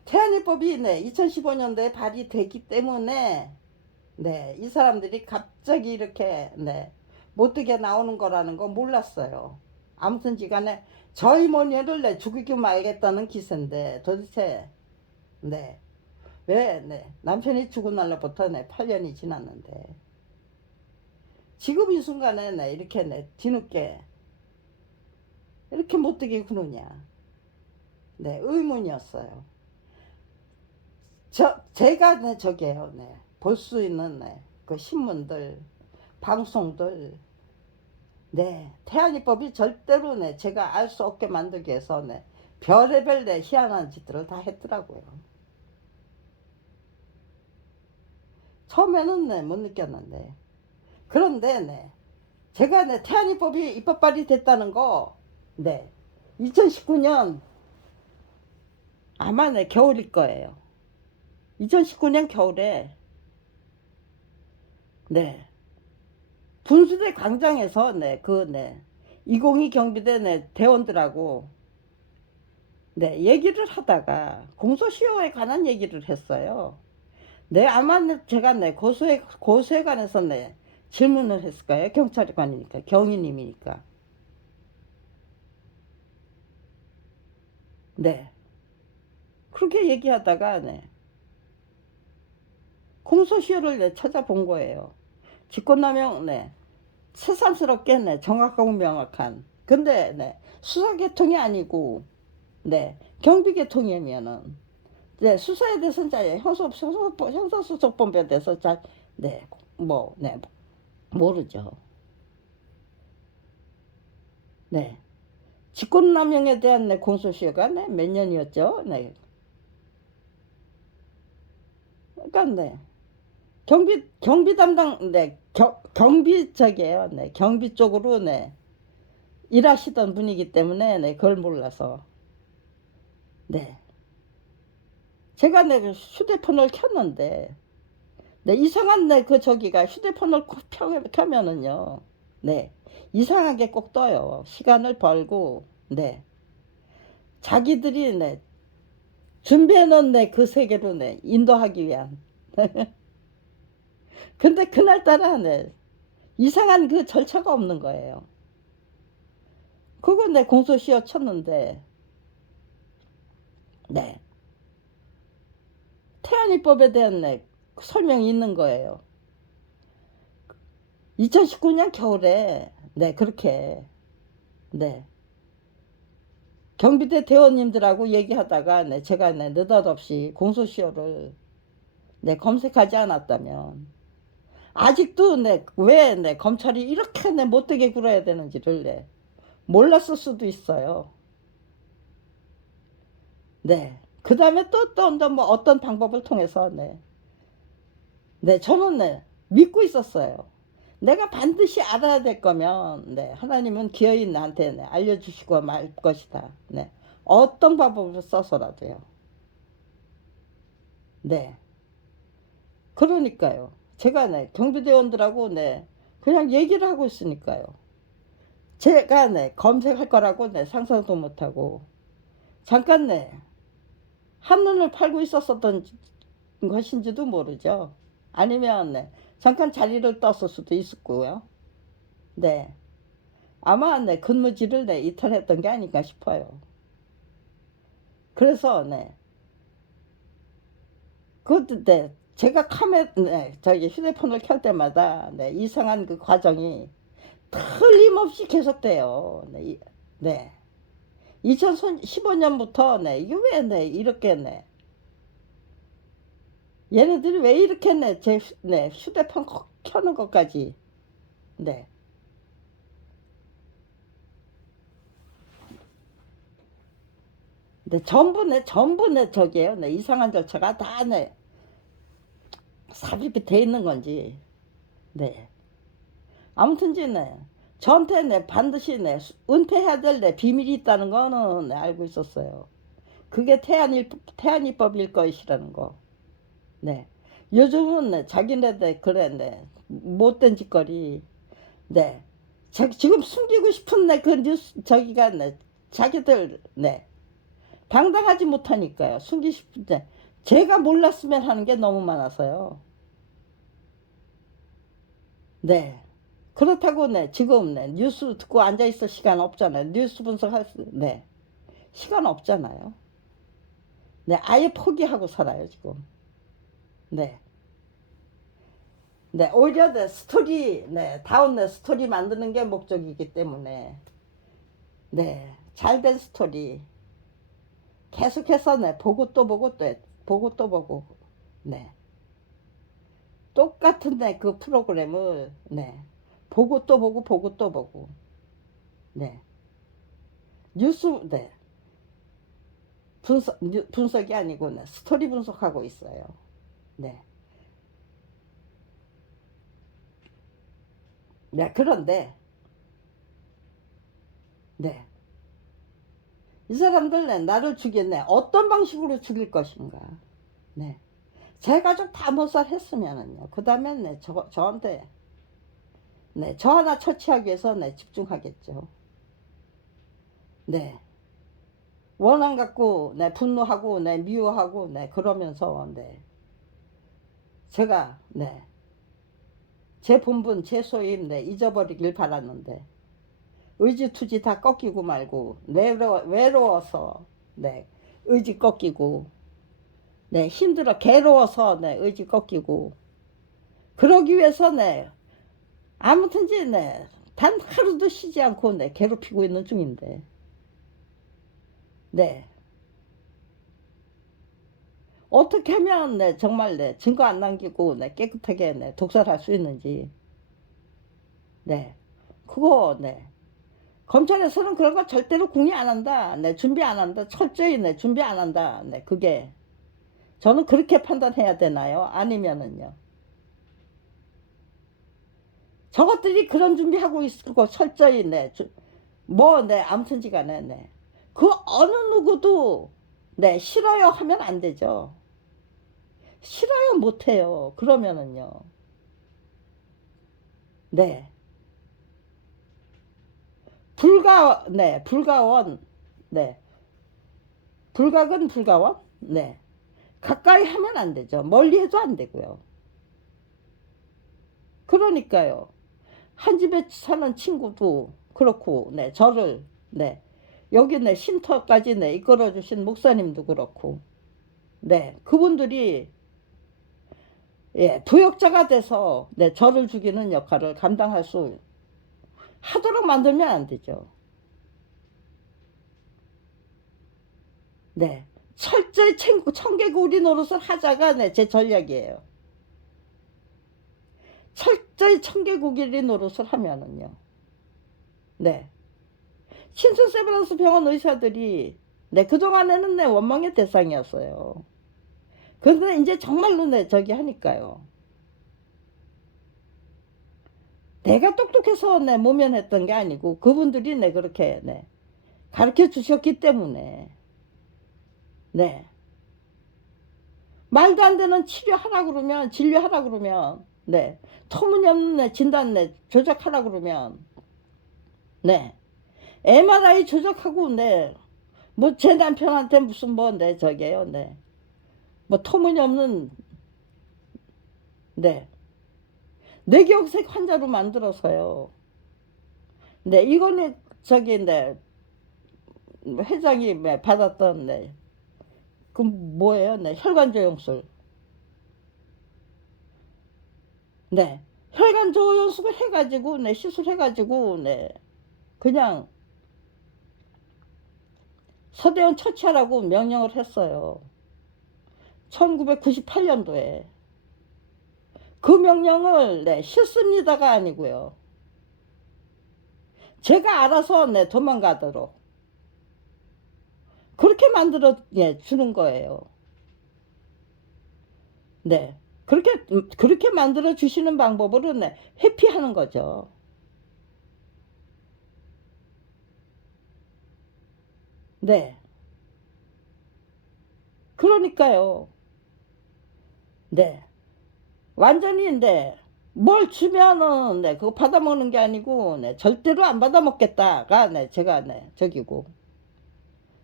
태안이법이 네, 2015년도에 발의됐기 때문에 네, 이 사람들이 갑자기 이렇게 네, 못되게 나오는 거라는 거 몰랐어요. 아무튼지간에 저희 모녀를 네, 죽이고 말겠다는 기세인데 도대체 네, 왜 네, 남편이 죽은 날로부터 네, 8년이 지났는데 지금 이 순간에 네, 이렇게 네, 뒤늦게 이렇게 못되게 구느냐. 네, 의문이었어요. 제가 네, 저게요. 네, 볼 수 있는 네, 그 신문들, 방송들, 네, 태안이법이 절대로 네, 제가 알 수 없게 만들기 위해서 네, 별의별 네, 희한한 짓들을 다 했더라고요. 처음에는 네, 못 느꼈는데. 그런데 네, 제가 네, 태안이법이 입법 발의됐다는 거, 네, 2019년 아마 네, 겨울일 거예요. 2019년 겨울에 네, 분수대 광장에서 네, 그 네, 202 경비대 네, 대원들하고 네, 얘기를 하다가 공소시효에 관한 얘기를 했어요. 네, 아마 네, 제가 네, 고소에 관해서 네, 질문을 했을 거예요. 경찰관이니까, 경위님이니까. 네, 그렇게 얘기하다가 네, 공소시효를 네, 찾아본 거예요. 직권남용 네, 새삼스럽게 네, 정확하고 명확한. 근데 네, 수사계통이 아니고 네, 경비계통이면은 네, 수사에 대해서는 잘 형사소송법에 대해서 잘 네, 네, 모르죠. 네, 직권남용에 대한 네, 공소시효가 네, 몇 년이었죠? 네, 그러니까 네, 경비 담당 네, 경비 쪽이에요. 네, 경비 쪽으로 네, 일하시던 분이기 때문에 네, 그걸 몰라서 네, 제가 내 네, 휴대폰을 켰는데 네, 이상한 네, 그 저기가 휴대폰을 켜면은요. 네. 이상하게 꼭 떠요. 시간을 벌고 네. 자기들이 네. 준비해 놓은 네, 그 세계로 네. 인도하기 위한. 근데 그날따라 네. 이상한 그 절차가 없는 거예요. 그거 내 공소시효 쳤는데 네. 태안이법에 대한 네. 설명이 있는 거예요. 2019년 겨울에 네, 그렇게 네. 경비대 대원님들하고 얘기하다가 네, 제가 네, 느닷없이 공소시효를 네, 검색하지 않았다면 아직도 네, 왜 네, 검찰이 이렇게 네, 못되게 굴어야 되는지를 네, 몰랐을 수도 있어요. 네. 그 다음에 뭐 어떤 방법을 통해서 네, 네, 저는 네, 믿고 있었어요. 내가 반드시 알아야 될 거면, 네, 하나님은 기어이 나한테 네, 알려주시고 말 것이다. 네, 어떤 방법을 써서라도요. 네, 그러니까요. 제가 네, 경비대원들하고 네, 그냥 얘기를 하고 있으니까요. 제가 네, 검색할 거라고 네, 상상도 못하고, 잠깐 네, 한눈을 팔고 있었던 것인지도 모르죠. 아니면 네, 잠깐 자리를 떴을 수도 있을 거고요. 네, 아마 네, 근무지를 네, 이탈했던 게 아닌가 싶어요. 그래서 네, 그것도 네, 제가 네, 저기 휴대폰을 켤 때마다 네, 이상한 그 과정이 틀림없이 계속돼요. 네, 네. 2015년부터 네, 이게 왜 네, 이렇게 네, 얘네들이 왜 이렇게 네, 네, 휴대폰 켜는 것까지 네. 네, 전부 내 저기에요. 네, 이상한 절차가 다 네, 삽입이 돼 있는 건지. 네. 아무튼지 네. 저한테 네, 반드시 네, 은퇴해야 될 네, 비밀이 있다는 거는 네, 알고 있었어요. 그게 태안이법일 것이라는 거. 네. 요즘은 네, 자기네들 그래 네, 못된 짓거리. 네. 지금 숨기고 싶은 네, 그 뉴스 저기가 네, 자기들 네, 당당하지 못하니까요. 숨기고 싶은데 제가 몰랐으면 하는 게 너무 많아서요. 네. 그렇다고 네, 지금 네, 뉴스 듣고 앉아 있을 시간 없잖아요. 뉴스 분석할 네, 시간 없잖아요. 네, 아예 포기하고 살아요, 지금. 네. 네, 오히려 네, 네, 다운 네, 스토리 만드는 게 목적이기 때문에, 네, 잘된 스토리. 계속해서 네, 보고 또 보고 또 보고 또 보고, 네. 똑같은 네, 그 프로그램을, 네, 보고 또 보고 보고 또 보고, 네. 뉴스, 네. 분석이 아니고, 네, 스토리 분석하고 있어요. 네. 네, 그런데, 네. 이 사람들 나를 죽였네. 어떤 방식으로 죽일 것인가. 네. 제 가족 다 몰살했으면은요. 그 다음엔 네, 저한테 네, 저 하나 처치하기 위해서 네, 집중하겠죠. 네. 원한 갖고 네, 분노하고 네, 미워하고 네, 그러면서 네. 제가 네. 제 본분, 제 소임 네, 잊어버리길 바랐는데 의지투지 다 꺾이고 말고 외로워서 네, 의지 꺾이고 네, 힘들어 괴로워서 네, 의지 꺾이고 그러기 위해서 네, 아무튼지 네, 단 하루도 쉬지 않고 네, 괴롭히고 있는 중인데 네, 어떻게 하면 네, 정말 네, 증거 안 남기고 네, 깨끗하게 네, 독설할 수 있는지 네, 그거 네, 검찰에서는 그런 거 절대로 궁리 안 한다, 네, 준비 안 한다, 철저히 네, 준비 안 한다, 네, 그게 저는 그렇게 판단해야 되나요? 아니면은요? 저것들이 그런 준비하고 있고 철저히 네, 뭐, 네, 아무튼지 간에, 네. 그 어느 누구도, 네, 싫어요 하면 안 되죠. 싫어요 못해요. 그러면은요. 네. 네, 불가원, 네. 불가근 불가원, 네. 가까이 하면 안 되죠. 멀리 해도 안 되고요. 그러니까요. 한 집에 사는 친구도 그렇고, 네, 네. 여기 네, 쉼터까지 네, 이끌어 주신 목사님도 그렇고, 네, 그분들이 예, 부역자가 돼서 네, 저를 죽이는 역할을 감당할 수 하도록 만들면 안 되죠. 네. 철저히 청개구리 노릇을 하자가 네, 제 전략이에요. 철저히 청개구리 노릇을 하면은요. 네. 신촌 세브란스 병원 의사들이 네, 그동안에는 내 원망의 대상이었어요. 그런데 이제 정말로 네, 저기 하니까요. 내가 똑똑해서 내 모면했던 게 아니고 그분들이 내 그렇게 내 가르쳐 주셨기 때문에 네 말도 안 되는 치료하라 그러면 진료하라 그러면 네 터무니없는 내 진단 내 조작하라 그러면 네 MRI 조작하고 네 뭐 제 남편한테 무슨 뭐 네 저게요 네 뭐 터무니없는 네 뇌경색 환자로 만들어서요 네 이거는 저기 네 회장이 네, 받았던 네 그 뭐예요 네 혈관조영술 네 혈관조영술 해가지고 네 시술해가지고 네 그냥 서대원 처치하라고 명령을 했어요 1998년도에 그 명령을 네 싫습니다가 아니고요 제가 알아서 네 도망가도록 그렇게 만들어 예, 주는 거예요 네 그렇게 만들어 주시는 방법으로 네 회피하는 거죠 네 그러니까요 네 완전히 네 뭘 주면은 네 그거 받아먹는 게 아니고 네 절대로 안 받아먹겠다가 네 제가 네 저기고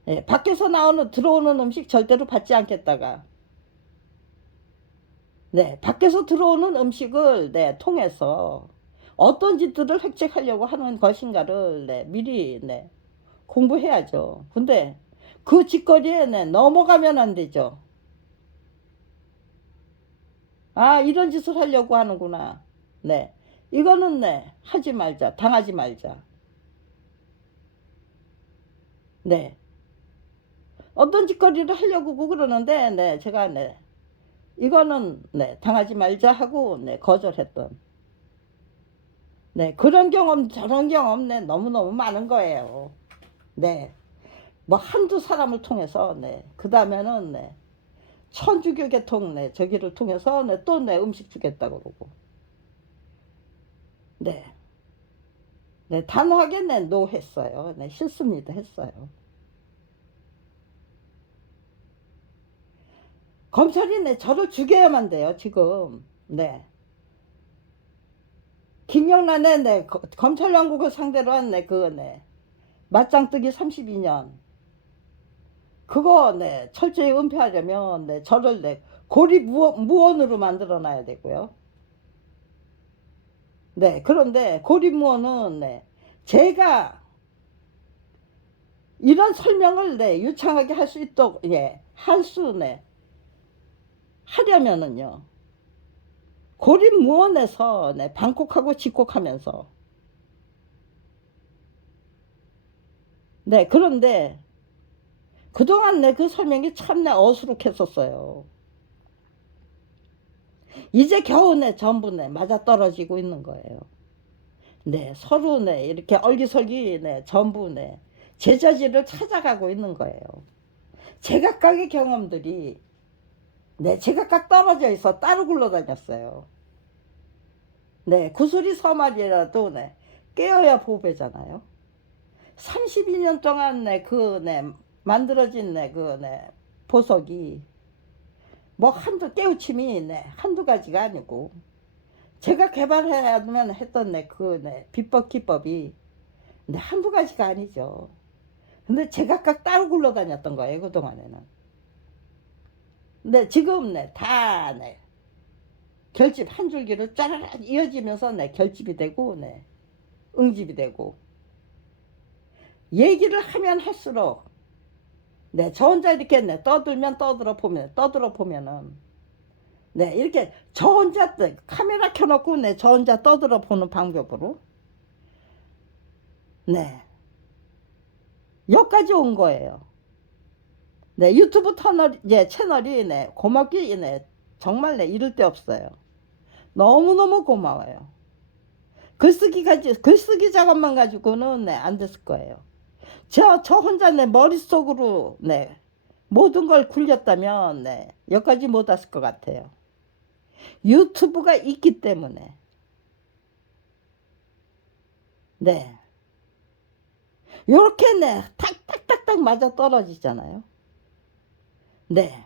네, 밖에서 들어오는 음식 절대로 받지 않겠다가 네 밖에서 들어오는 음식을 네 통해서 어떤 짓들을 획책하려고 하는 것인가를 네 미리 네 공부해야죠 근데 그 짓거리에 네 넘어가면 안 되죠 아 이런 짓을 하려고 하는구나 네 이거는 네 하지 말자 당하지 말자 네 어떤 짓거리를 하려고 그러는데 네 제가 네 이거는 네 당하지 말자 하고 네 거절했던 네 그런 경험 저런 경험 네 너무너무 많은 거예요 네 뭐 한두 사람을 통해서 네 그다음에는 네 천주교 계통 네 저기를 통해서 네 또 내 음식 주겠다 그러고 네 네, 단호하게 네, 노 했어요. 네, 싫습니다 했어요. 검찰이 네, 저를 죽여야만 돼요, 지금. 네. 김영란의 네, 검찰 왕국을 상대로 한 네, 그 네, 맞짱뜨기 32년. 그거 네, 철저히 은폐하려면 네, 저를 네, 고립무원으로 만들어 놔야 되고요. 네, 그런데 고립무원은 네, 제가 이런 설명을 네, 유창하게 할 수 있도록 예, 네, 하려면은요. 고립무원에서 네, 방콕하고 집콕하면서 네 그런데 그동안 내 그 설명이 참 내 어수룩했었어요. 이제 겨우 내 전부 내 맞아떨어지고 있는 거예요. 네 서로 네 이렇게 얼기설기 네 전부 네 제자지를 찾아가고 있는 거예요. 제각각의 경험들이 네 제각각 떨어져 있어 따로 굴러다녔어요. 네 구슬이 서말이라도 네 깨어야 보배잖아요. 32년 동안 네 만들어진 네 보석이 뭐 한두 깨우침이 네 한두 가지가 아니고 제가 개발해야만 했던 네 비법 기법이 네 한두 가지가 아니죠. 근데 제각각 따로 굴러다녔던 거예요 그동안에는. 근데 지금 다 결집 한 줄기로 짜라락 이어지면서 결집이 되고 응집이 되고 얘기를 하면 할수록 저 혼자 이렇게 떠들어 보면은 이렇게 저 혼자 카메라 켜놓고 저 혼자 떠들어 보는 방법으로 여기까지 온 거예요. 유튜브 채널이 고맙게 정말 이럴 데 없어요. 너무너무 고마워요. 글쓰기 작업만 가지고는 안 됐을 거예요. 저 혼자 머릿속으로 모든 걸 굴렸다면 여기까지 못 왔을 것 같아요. 유튜브가 있기 때문에 네. 요렇게 네, 탁탁탁탁 맞아 떨어지잖아요. 네.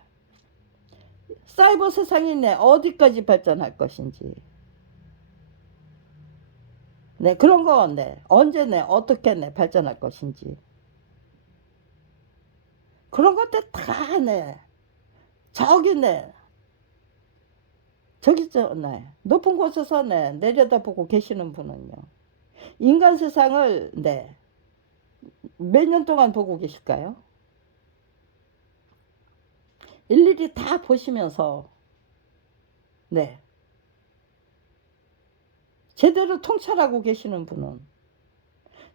사이버 세상이 네, 어디까지 발전할 것인지. 네, 그런 거, 네, 언제 네, 어떻게 네, 발전할 것인지. 그런 것들 다 네, 저기 네, 저기 네, 높은 곳에서 네, 내려다보고 계시는 분은요. 인간 세상을 네, 몇 년 동안 보고 계실까요? 일일이 다 보시면서 네, 제대로 통찰하고 계시는 분은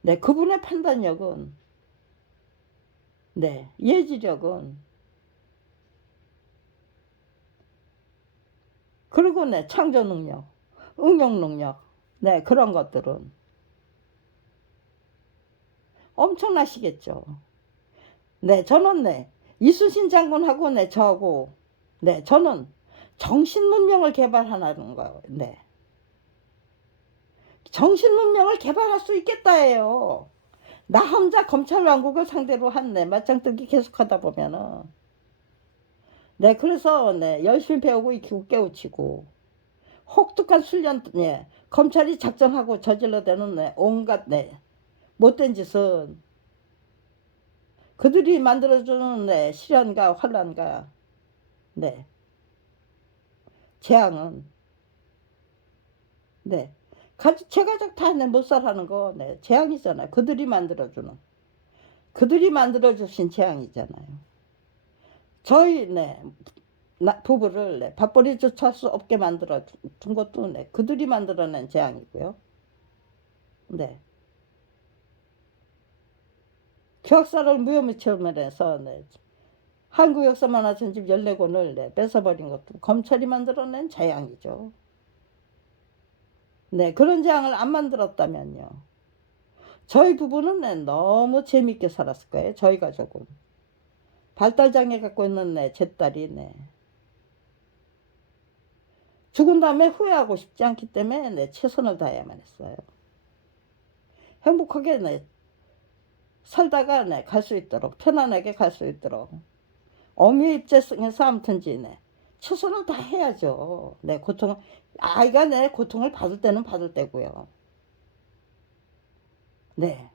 네, 그분의 판단력은 네, 예지력은 그리고 네, 창조 능력, 응용 능력, 네, 그런 것들은 엄청나시겠죠. 네, 저는 네, 이순신 장군하고 네, 저하고 네, 저는 정신 문명을 개발하는 거예요. 네, 정신 문명을 개발할 수 있겠다예요. 나 혼자 검찰 왕국을 상대로 한 네, 맞짱뜨기 계속하다 보면은 네, 그래서 네, 열심히 배우고 익히고 깨우치고 혹독한 훈련, 네, 검찰이 작정하고 저질러대는 네, 온갖 네, 못된 짓은 그들이 만들어주는 네, 시련과 환란과 네, 재앙은 네, 제 가족 다 네, 못 살아는 거 네, 재앙이잖아요. 그들이 만들어주신 재앙이잖아요. 저희 네, 부부를 네, 밥벌이조차 할 수 없게 만들어 둔 것도 네, 그들이 만들어낸 재앙이고요. 네. 교학사를 무혐의처분해서 네, 한국 역사 만화 전집 14권을 네, 뺏어버린 것도 검찰이 만들어낸 재앙이죠. 네, 그런 재앙을 안 만들었다면요. 저희 부부는 네, 너무 재밌게 살았을 거예요. 저희 가족은. 발달장애 갖고 있는 네, 제 딸이 네. 죽은 다음에 후회하고 싶지 않기 때문에 네, 최선을 다해야만 했어요. 행복하게 네, 살다가 네, 갈 수 있도록 편안하게 갈 수 있도록 어미의 입장에서 아무튼지 네, 최선을 다 해야죠. 네, 아이가 내 고통을 받을 때는 받을 때고요. 네,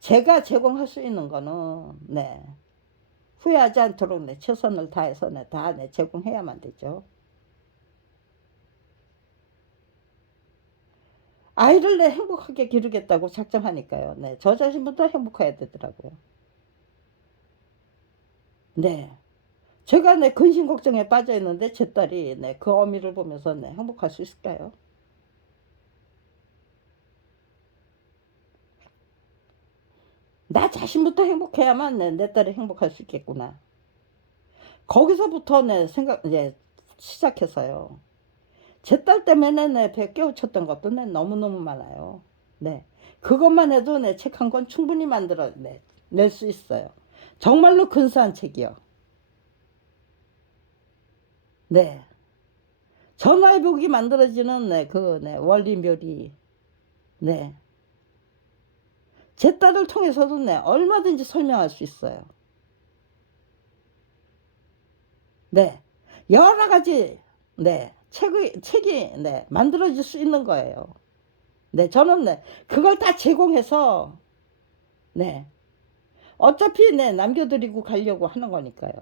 제가 제공할 수 있는 거는 네, 후회하지 않도록 네, 최선을 다해서 네, 다 네, 제공해야만 되죠. 아이를 내 행복하게 기르겠다고 작정하니까요. 네, 저 자신부터 행복해야 되더라고요. 네, 제가 내 근심 걱정에 빠져 있는데 제 딸이 네, 그 어미를 보면서 네, 행복할 수 있을까요? 나 자신부터 행복해야만 내 딸이 행복할 수 있겠구나. 거기서부터 내 생각 이제 시작해서요. 제 딸 때문에 내 배 깨우쳤던 것도 내 너무너무 많아요. 네. 그것만 해도 내 책 한 권 충분히 만들어 낼 수 있어요. 정말로 근사한 책이요. 네. 전화위복이 만들어지는 네, 원리묘리. 네. 제 딸을 통해서도 네, 얼마든지 설명할 수 있어요. 네. 여러 가지, 네. 책이, 네. 만들어질 수 있는 거예요. 네. 저는 네. 그걸 다 제공해서, 네. 어차피 네. 남겨드리고 가려고 하는 거니까요.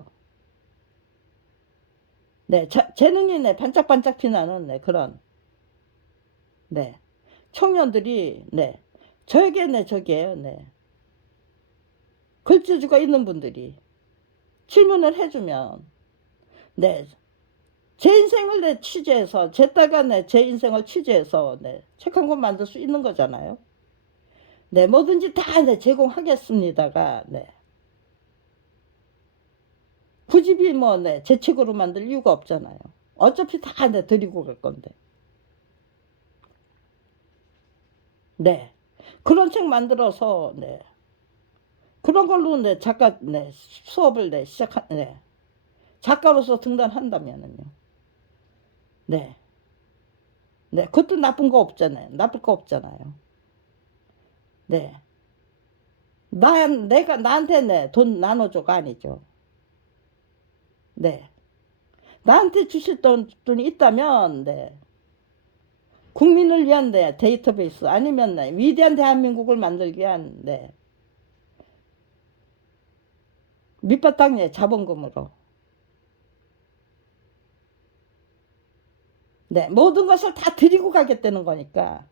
네. 재능이 네. 반짝반짝 빛나는 네. 그런, 네. 청년들이, 네. 저에게 네. 저기에요. 네. 글재주가 있는 분들이 질문을 해주면, 네. 제 인생을 내 취재해서 제 딸과 제 인생을 취재해서 책 한 권 만들 수 있는 거잖아요. 네, 뭐든지 다 제공하겠습니다가 굳이 뭐 제 책으로 만들 이유가 없잖아요. 어차피 다 드리고 갈 건데. 네. 그런 책 만들어서 그런 걸로 작가 수업을 시작한 작가로서 등단한다면은요. 네. 네. 그것도 나쁜 거 없잖아요. 나쁠 거 없잖아요. 네. 내가 나한테 네, 돈 나눠줘가 아니죠. 네. 나한테 주실 돈이 있다면, 네. 국민을 위한 네, 데이터베이스 아니면 네, 위대한 대한민국을 만들기 위한 네, 밑바닥 네, 자본금으로 네, 모든 것을 다 드리고 가겠다는 거니까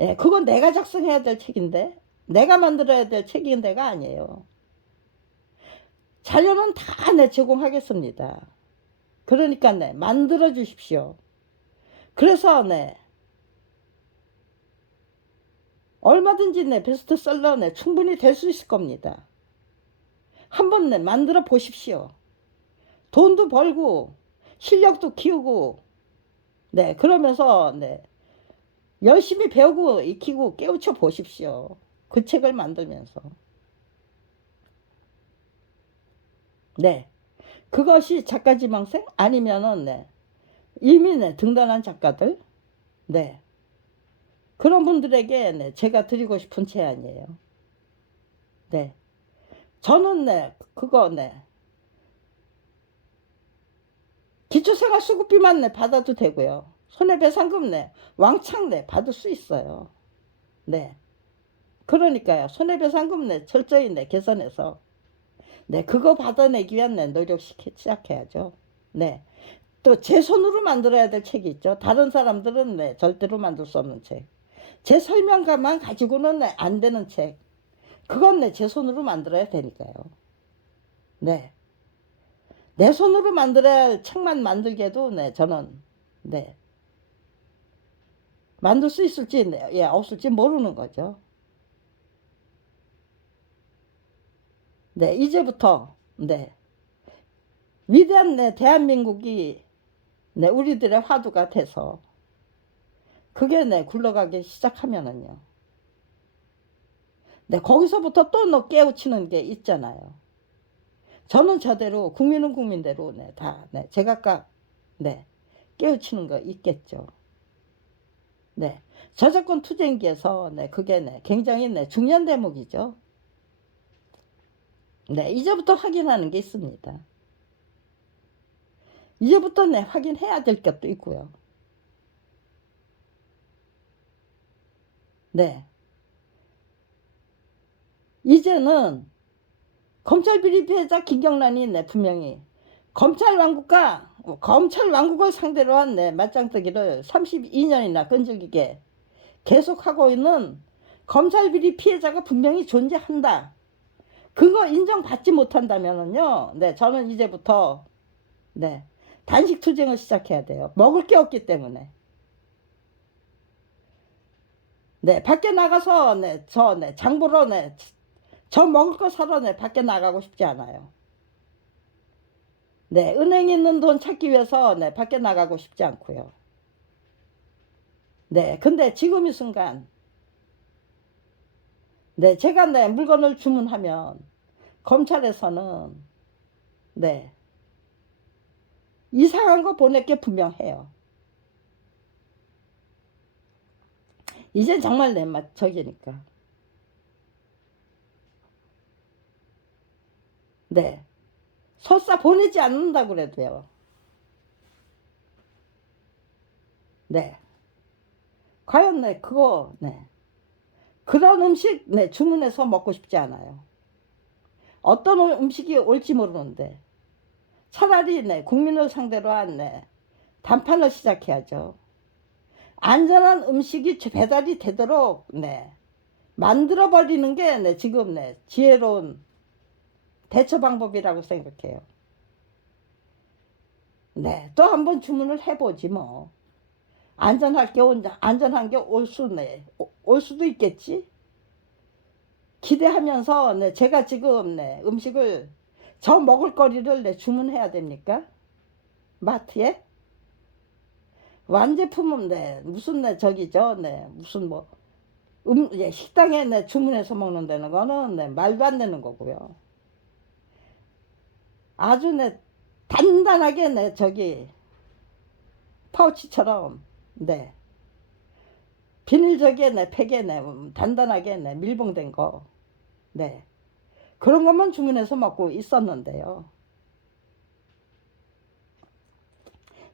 예, 그건 내가 작성해야 될 책인데 내가 만들어야 될 책인데가 아니에요. 자료는 다 내 제공하겠습니다. 그러니까 네, 만들어 주십시오. 그래서 네, 얼마든지 네, 베스트셀러 네, 충분히 될 수 있을 겁니다. 한번 네, 만들어 보십시오. 돈도 벌고 실력도 키우고 네, 그러면서 네, 열심히 배우고 익히고 깨우쳐 보십시오. 그 책을 만들면서. 네. 그것이 작가 지망생 아니면은 네. 이미 네, 등단한 작가들 네. 그런 분들에게 네, 제가 드리고 싶은 제안이에요. 네. 저는 네, 그거 네. 기초생활수급비만 네, 받아도 되고요. 손해배상금 네, 왕창 네, 받을 수 있어요. 네. 그러니까요. 손해배상금 네, 철저히 네, 개선해서 네, 그거 받아내기 위한 네, 노력 시작해야죠. 네. 또 제 손으로 만들어야 될 책이 있죠. 다른 사람들은 네, 절대로 만들 수 없는 책. 제 설명가만 가지고는 네, 안 되는 책. 그건 네, 제 손으로 만들어야 되니까요. 네. 내 손으로 만들어야 할 책만 만들게도 네, 저는 네. 만들 수 있을지 네, 예, 없을지 모르는 거죠. 네, 이제부터 네. 위대한 네, 대한민국이 네, 우리들의 화두가 돼서 그게 네, 굴러가기 시작하면은요. 네, 거기서부터 또 너 깨우치는 게 있잖아요. 저는 저대로, 국민은 국민대로, 네, 다, 네, 제각각, 네, 깨우치는 거 있겠죠. 네, 저작권 투쟁기에서, 네, 그게, 네, 굉장히, 네, 중요한 대목이죠. 네, 이제부터 확인하는 게 있습니다. 이제부터, 네, 확인해야 될 것도 있고요. 네, 이제는 검찰 비리 피해자 김경란이, 네, 분명히 검찰 왕국을 상대로 한 네, 맞짱뜨기를 32년이나 끈질기게 계속하고 있는 검찰 비리 피해자가 분명히 존재한다. 그거 인정받지 못한다면은요, 네, 저는 이제부터, 네, 단식 투쟁을 시작해야 돼요. 먹을 게 없기 때문에. 네, 밖에 나가서, 네, 네, 장보러, 네, 저 먹을 거 사러, 네, 밖에 나가고 싶지 않아요. 네, 은행에 있는 돈 찾기 위해서, 네, 밖에 나가고 싶지 않고요. 네, 근데 지금 이 순간, 네, 제가 네, 물건을 주문하면, 검찰에서는, 네, 이상한 거 보낼 게 분명해요. 이젠 정말 내 맛 저기니까. 네. 설사 보내지 않는다 그래도요. 네. 과연 네, 그거, 네. 그런 음식, 네, 주문해서 먹고 싶지 않아요. 어떤 음식이 올지 모르는데. 차라리 네, 국민을 상대로 한 네, 담판을 시작해야죠. 안전한 음식이 배달이 되도록, 네. 만들어버리는 게, 네, 지금, 네, 지혜로운 대처 방법이라고 생각해요. 네. 또 한번 주문을 해보지, 뭐. 안전한 게 올 수도 있겠지. 기대하면서 네, 제가 지금 네, 음식을 저 먹을 거리를 네, 주문해야 됩니까? 마트에 완제품은 네, 무슨 네, 저기죠, 네, 무슨 뭐 예, 식당에 네, 주문해서 먹는다는 거는 네, 말도 안 되는 거고요. 아주 네, 단단하게 네, 저기 파우치처럼 네, 비닐저기에 내 팩에 내 단단하게 내 밀봉된 거, 네, 그런 것만 주문해서 먹고 있었는데요.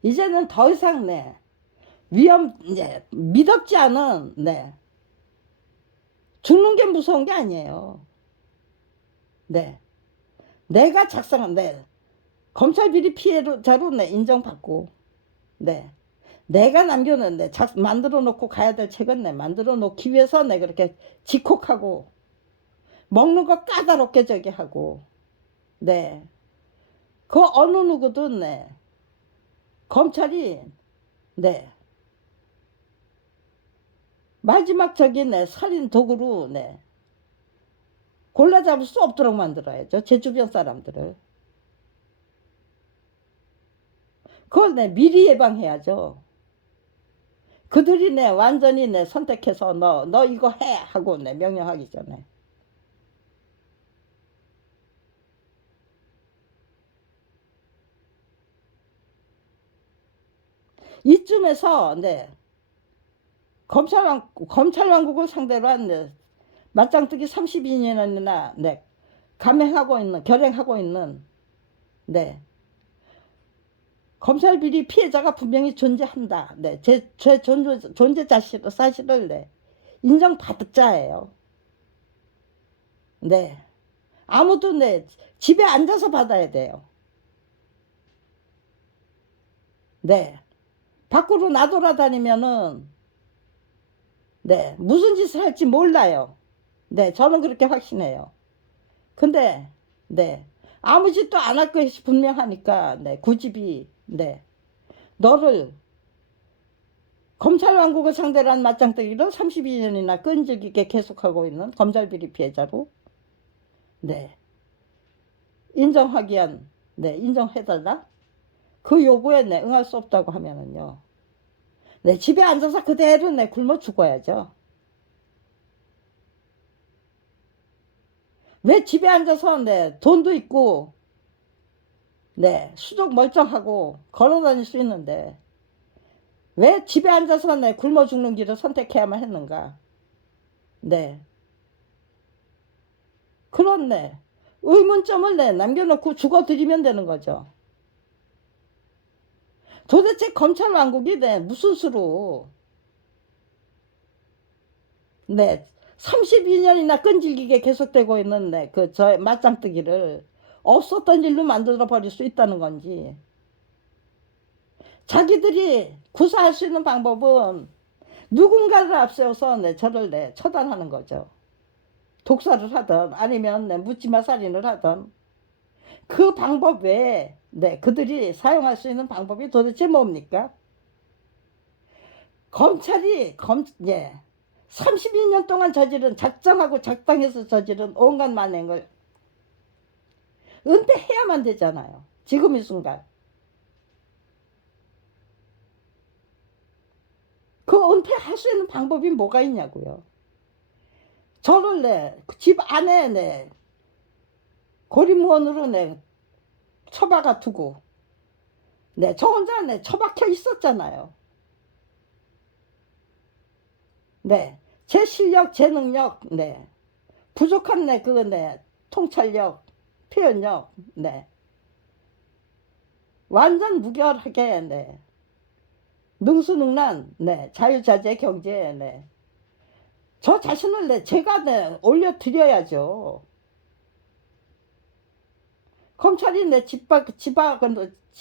이제는 더 이상 네, 미덥지 않은 네, 죽는 게 무서운 게 아니에요. 네, 내가 작성한 네, 검찰 비리 피해자로 네, 인정받고, 네, 내가 남겨놓은 만들어 놓고 가야 될 책은 내 만들어 놓기 위해서 내 그렇게 직콕하고 먹는 거 까다롭게 저기 하고, 네, 그 어느 누구도 네, 검찰이 네, 마지막 저기 네, 살인 도구로 네, 골라 잡을 수 없도록 만들어야죠. 제 주변 사람들을. 그걸 네, 미리 예방해야죠. 그들이 내 완전히 내 선택해서 너 이거 해 하고 내 명령하기 전에. 이쯤에서 네, 검찰 왕국을 상대로 한 네, 맞짱뜨기 32년이나 네, 결행하고 있는 네, 검찰 비리 피해자가 분명히 존재한다. 네, 제 존재 사실을 네, 인정받자예요. 네, 아무도 네, 집에 앉아서 받아야 돼요. 네, 밖으로 나돌아다니면은 네, 무슨 짓을 할지 몰라요. 네, 저는 그렇게 확신해요. 근데 네, 아무 짓도 안 할 것이 분명하니까 네, 고집이 네, 너를 검찰 왕국을 상대로 한 맞짱뜨기를 32년이나 끈질기게 계속하고 있는 검찰 비리 피해자로 네, 인정하기 위한 네, 인정해달라. 그 요구에 네, 응할 수 없다고 하면은요. 네, 집에 앉아서 그대로 네, 굶어 죽어야죠. 왜 집에 앉아서 네, 돈도 있고 네, 수족 멀쩡하고 걸어 다닐 수 있는데 왜 집에 앉아서 네, 굶어 죽는 길을 선택해야만 했는가? 네. 그런 네, 의문점을 네, 남겨놓고 죽어드리면 되는 거죠. 도대체 검찰 왕국이 네, 무슨 수로 네, 32년이나 끈질기게 계속되고 있는 네, 저 맞짱뜨기를 없었던 일로 만들어 버릴 수 있다는 건지. 자기들이 구사할 수 있는 방법은 누군가를 앞세워서 네, 저를 네, 처단하는 거죠. 독사를 하든 아니면 네, 묻지마 살인을 하든 그 방법 외에 네, 그들이 사용할 수 있는 방법이 도대체 뭡니까? 검찰이 예, 32년 동안 저지른 작정하고 작당해서 저지른 온갖 만행을 은폐해야만 되잖아요. 지금 이 순간. 그 은폐할 수 있는 방법이 뭐가 있냐고요. 저를 집 안에 고리무원으로 처박아 두고 저 혼자 처박혀 있었잖아요. 제 실력, 제 능력, 부족한 통찰력, 표현력, 완전 무결하게 능수능란, 자유자재 경제에 저 자신을 제가 올려드려야죠. 검찰이 집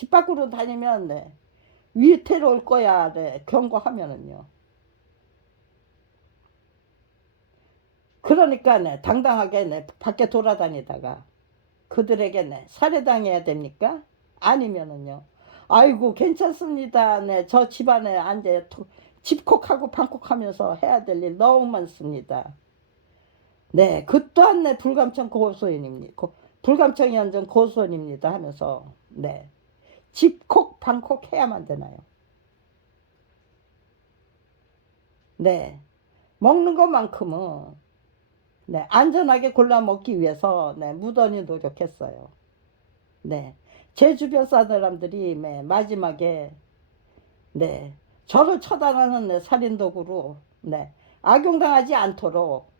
밖으로 다니면 위태로 올 거야 경고하면은요. 그러니까 당당하게 밖에 돌아다니다가 그들에게 살해당해야 됩니까? 아니면은요. 아이고 괜찮습니다. 저 집안에 앉아 집콕하고 방콕하면서 해야 될 일 너무 많습니다. 그 또한 불감청 고소인입니다. 불감청 연정 고소인입니다 하면서 집콕 방콕 해야만 되나요? 먹는 것만큼은 안전하게 골라 먹기 위해서 무던히 노력했어요. 제 주변 사람들이 마지막에 저를 처단하는 살인도구로 네, 악용당하지 않도록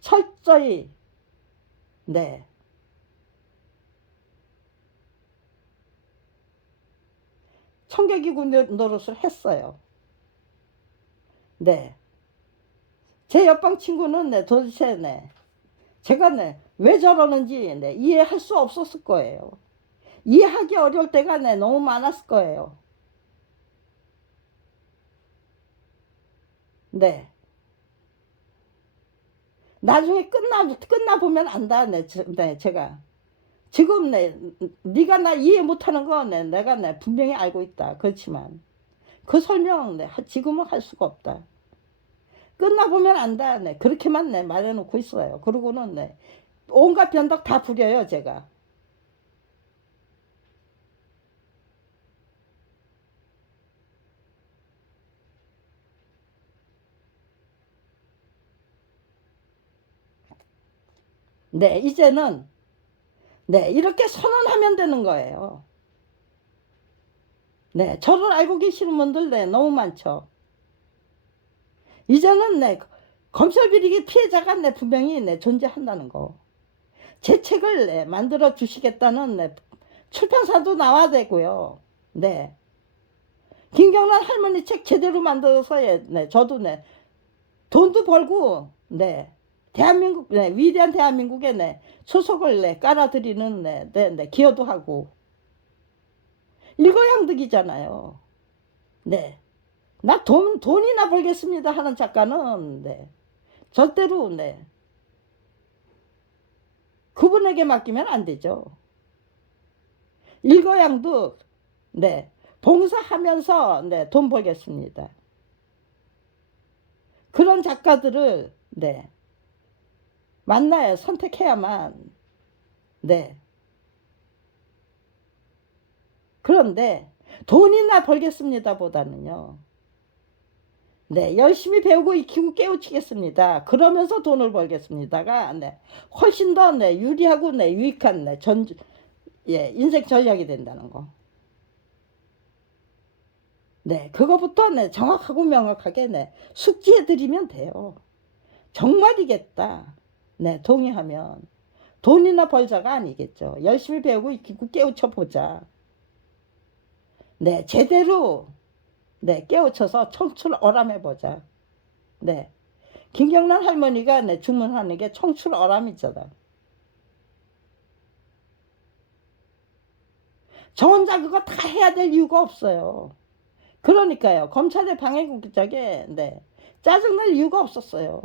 철저히 네, 청개기구 노릇을 했어요. 네, 제 옆방 친구는 네, 도대체 네, 제가 네, 왜 저러는지 네, 이해할 수 없었을 거예요. 이해하기 어려울 때가 네, 너무 많았을 거예요. 네. 나중에 끝나보면 안다. 네, 네, 제가. 지금 네가 나 이해 못하는 거 내가 분명히 알고 있다. 그렇지만 그 설명 지금은 할 수가 없다. 끝나보면 안다. 그렇게만 말해놓고 있어요. 그러고는 온갖 변덕 다 부려요, 제가. 네, 이제는 이렇게 선언하면 되는 거예요. 네, 저를 알고 계시는 분들 너무 많죠. 이제는 검찰 비리기 피해자가 분명히 존재한다는 거. 제 책을 만들어 주시겠다는 출판사도 나와야 되고요. 네. 김경란 할머니 책 제대로 만들어서 저도 돈도 벌고 대한민국 위대한 대한민국에 소속을 깔아드리는 기여도 하고 일거양득이잖아요. 네. 나 돈이나 벌겠습니다 하는 작가는 절대로 그분에게 맡기면 안 되죠. 일거양득 봉사하면서 돈 벌겠습니다. 그런 작가들을 만나야 선택해야만 그런데 돈이나 벌겠습니다 보다는요. 열심히 배우고 익히고 깨우치겠습니다. 그러면서 돈을 벌겠습니다가 훨씬 더 유리하고 유익한 인생 전략이 된다는 거. 그거부터 정확하고 명확하게 숙지해드리면 돼요. 정말이겠다. 동의하면. 돈이나 벌자가 아니겠죠. 열심히 배우고 익히고 깨우쳐 보자. 제대로 깨우쳐서 청출어람해보자. 김경란 할머니가 주문하는 게 청출어람이잖아. 저 혼자 그거 다 해야 될 이유가 없어요. 그러니까요. 검찰의 방해국적에 짜증날 이유가 없었어요.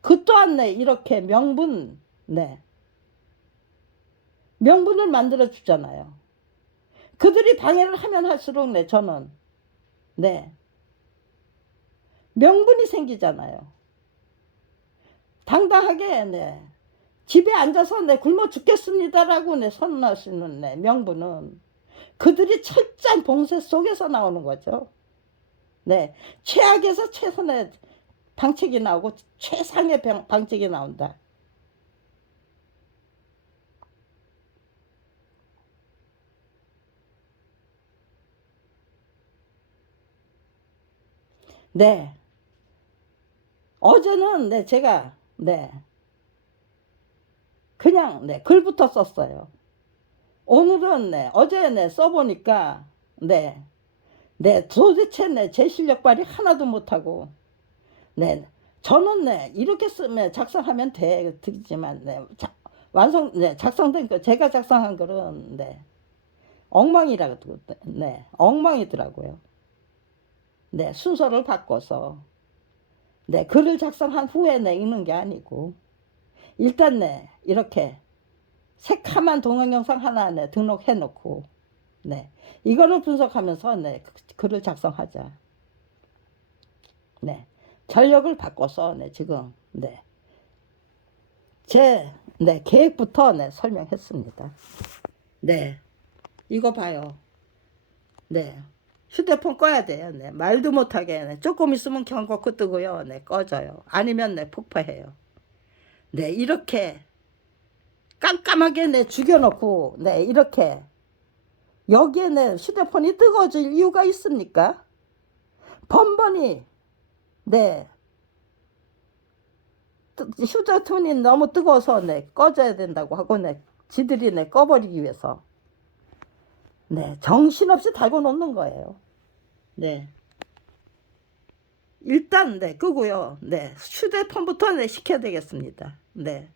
그 또한 이렇게 명분을 만들어 주잖아요. 그들이 방해를 하면 할수록 저는 명분이 생기잖아요. 당당하게 집에 앉아서 굶어 죽겠습니다라고 선언할 수 있는 명분은 그들이 철저한 봉쇄 속에서 나오는 거죠. 최악에서 최선의 방책이 나오고 최상의 방책이 나온다. 어제는 제가 그냥 글부터 썼어요. 오늘은 어제 써보니까 도대체 제 실력 발휘 하나도 못하고 저는 이렇게 쓰면 작성하면 되지만 작성된 거 제가 작성한 글은 엉망이라고 엉망이더라고요. 순서를 바꿔서 글을 작성한 후에 읽는 게 아니고 일단 이렇게 새카만 동영상 하나 등록해 놓고 이거를 분석하면서 글을 작성하자. 전력을 바꿔서 지금 제 계획부터 설명했습니다. 이거 봐요. 휴대폰 꺼야 돼요. 말도 못하게 조금 있으면 경고크 뜨고요. 꺼져요. 아니면 폭파해요. 이렇게 깜깜하게 죽여놓고 이렇게 여기에 휴대폰이 뜨거워질 이유가 있습니까? 번번이 네. 휴대폰이 너무 뜨거워서 네, 꺼져야 된다고 하고 네, 지들이 네, 꺼버리기 위해서 네, 정신없이 달고 놓는 거예요. 네. 일단 네, 끄고요. 네, 휴대폰부터 네, 시켜야 되겠습니다. 네.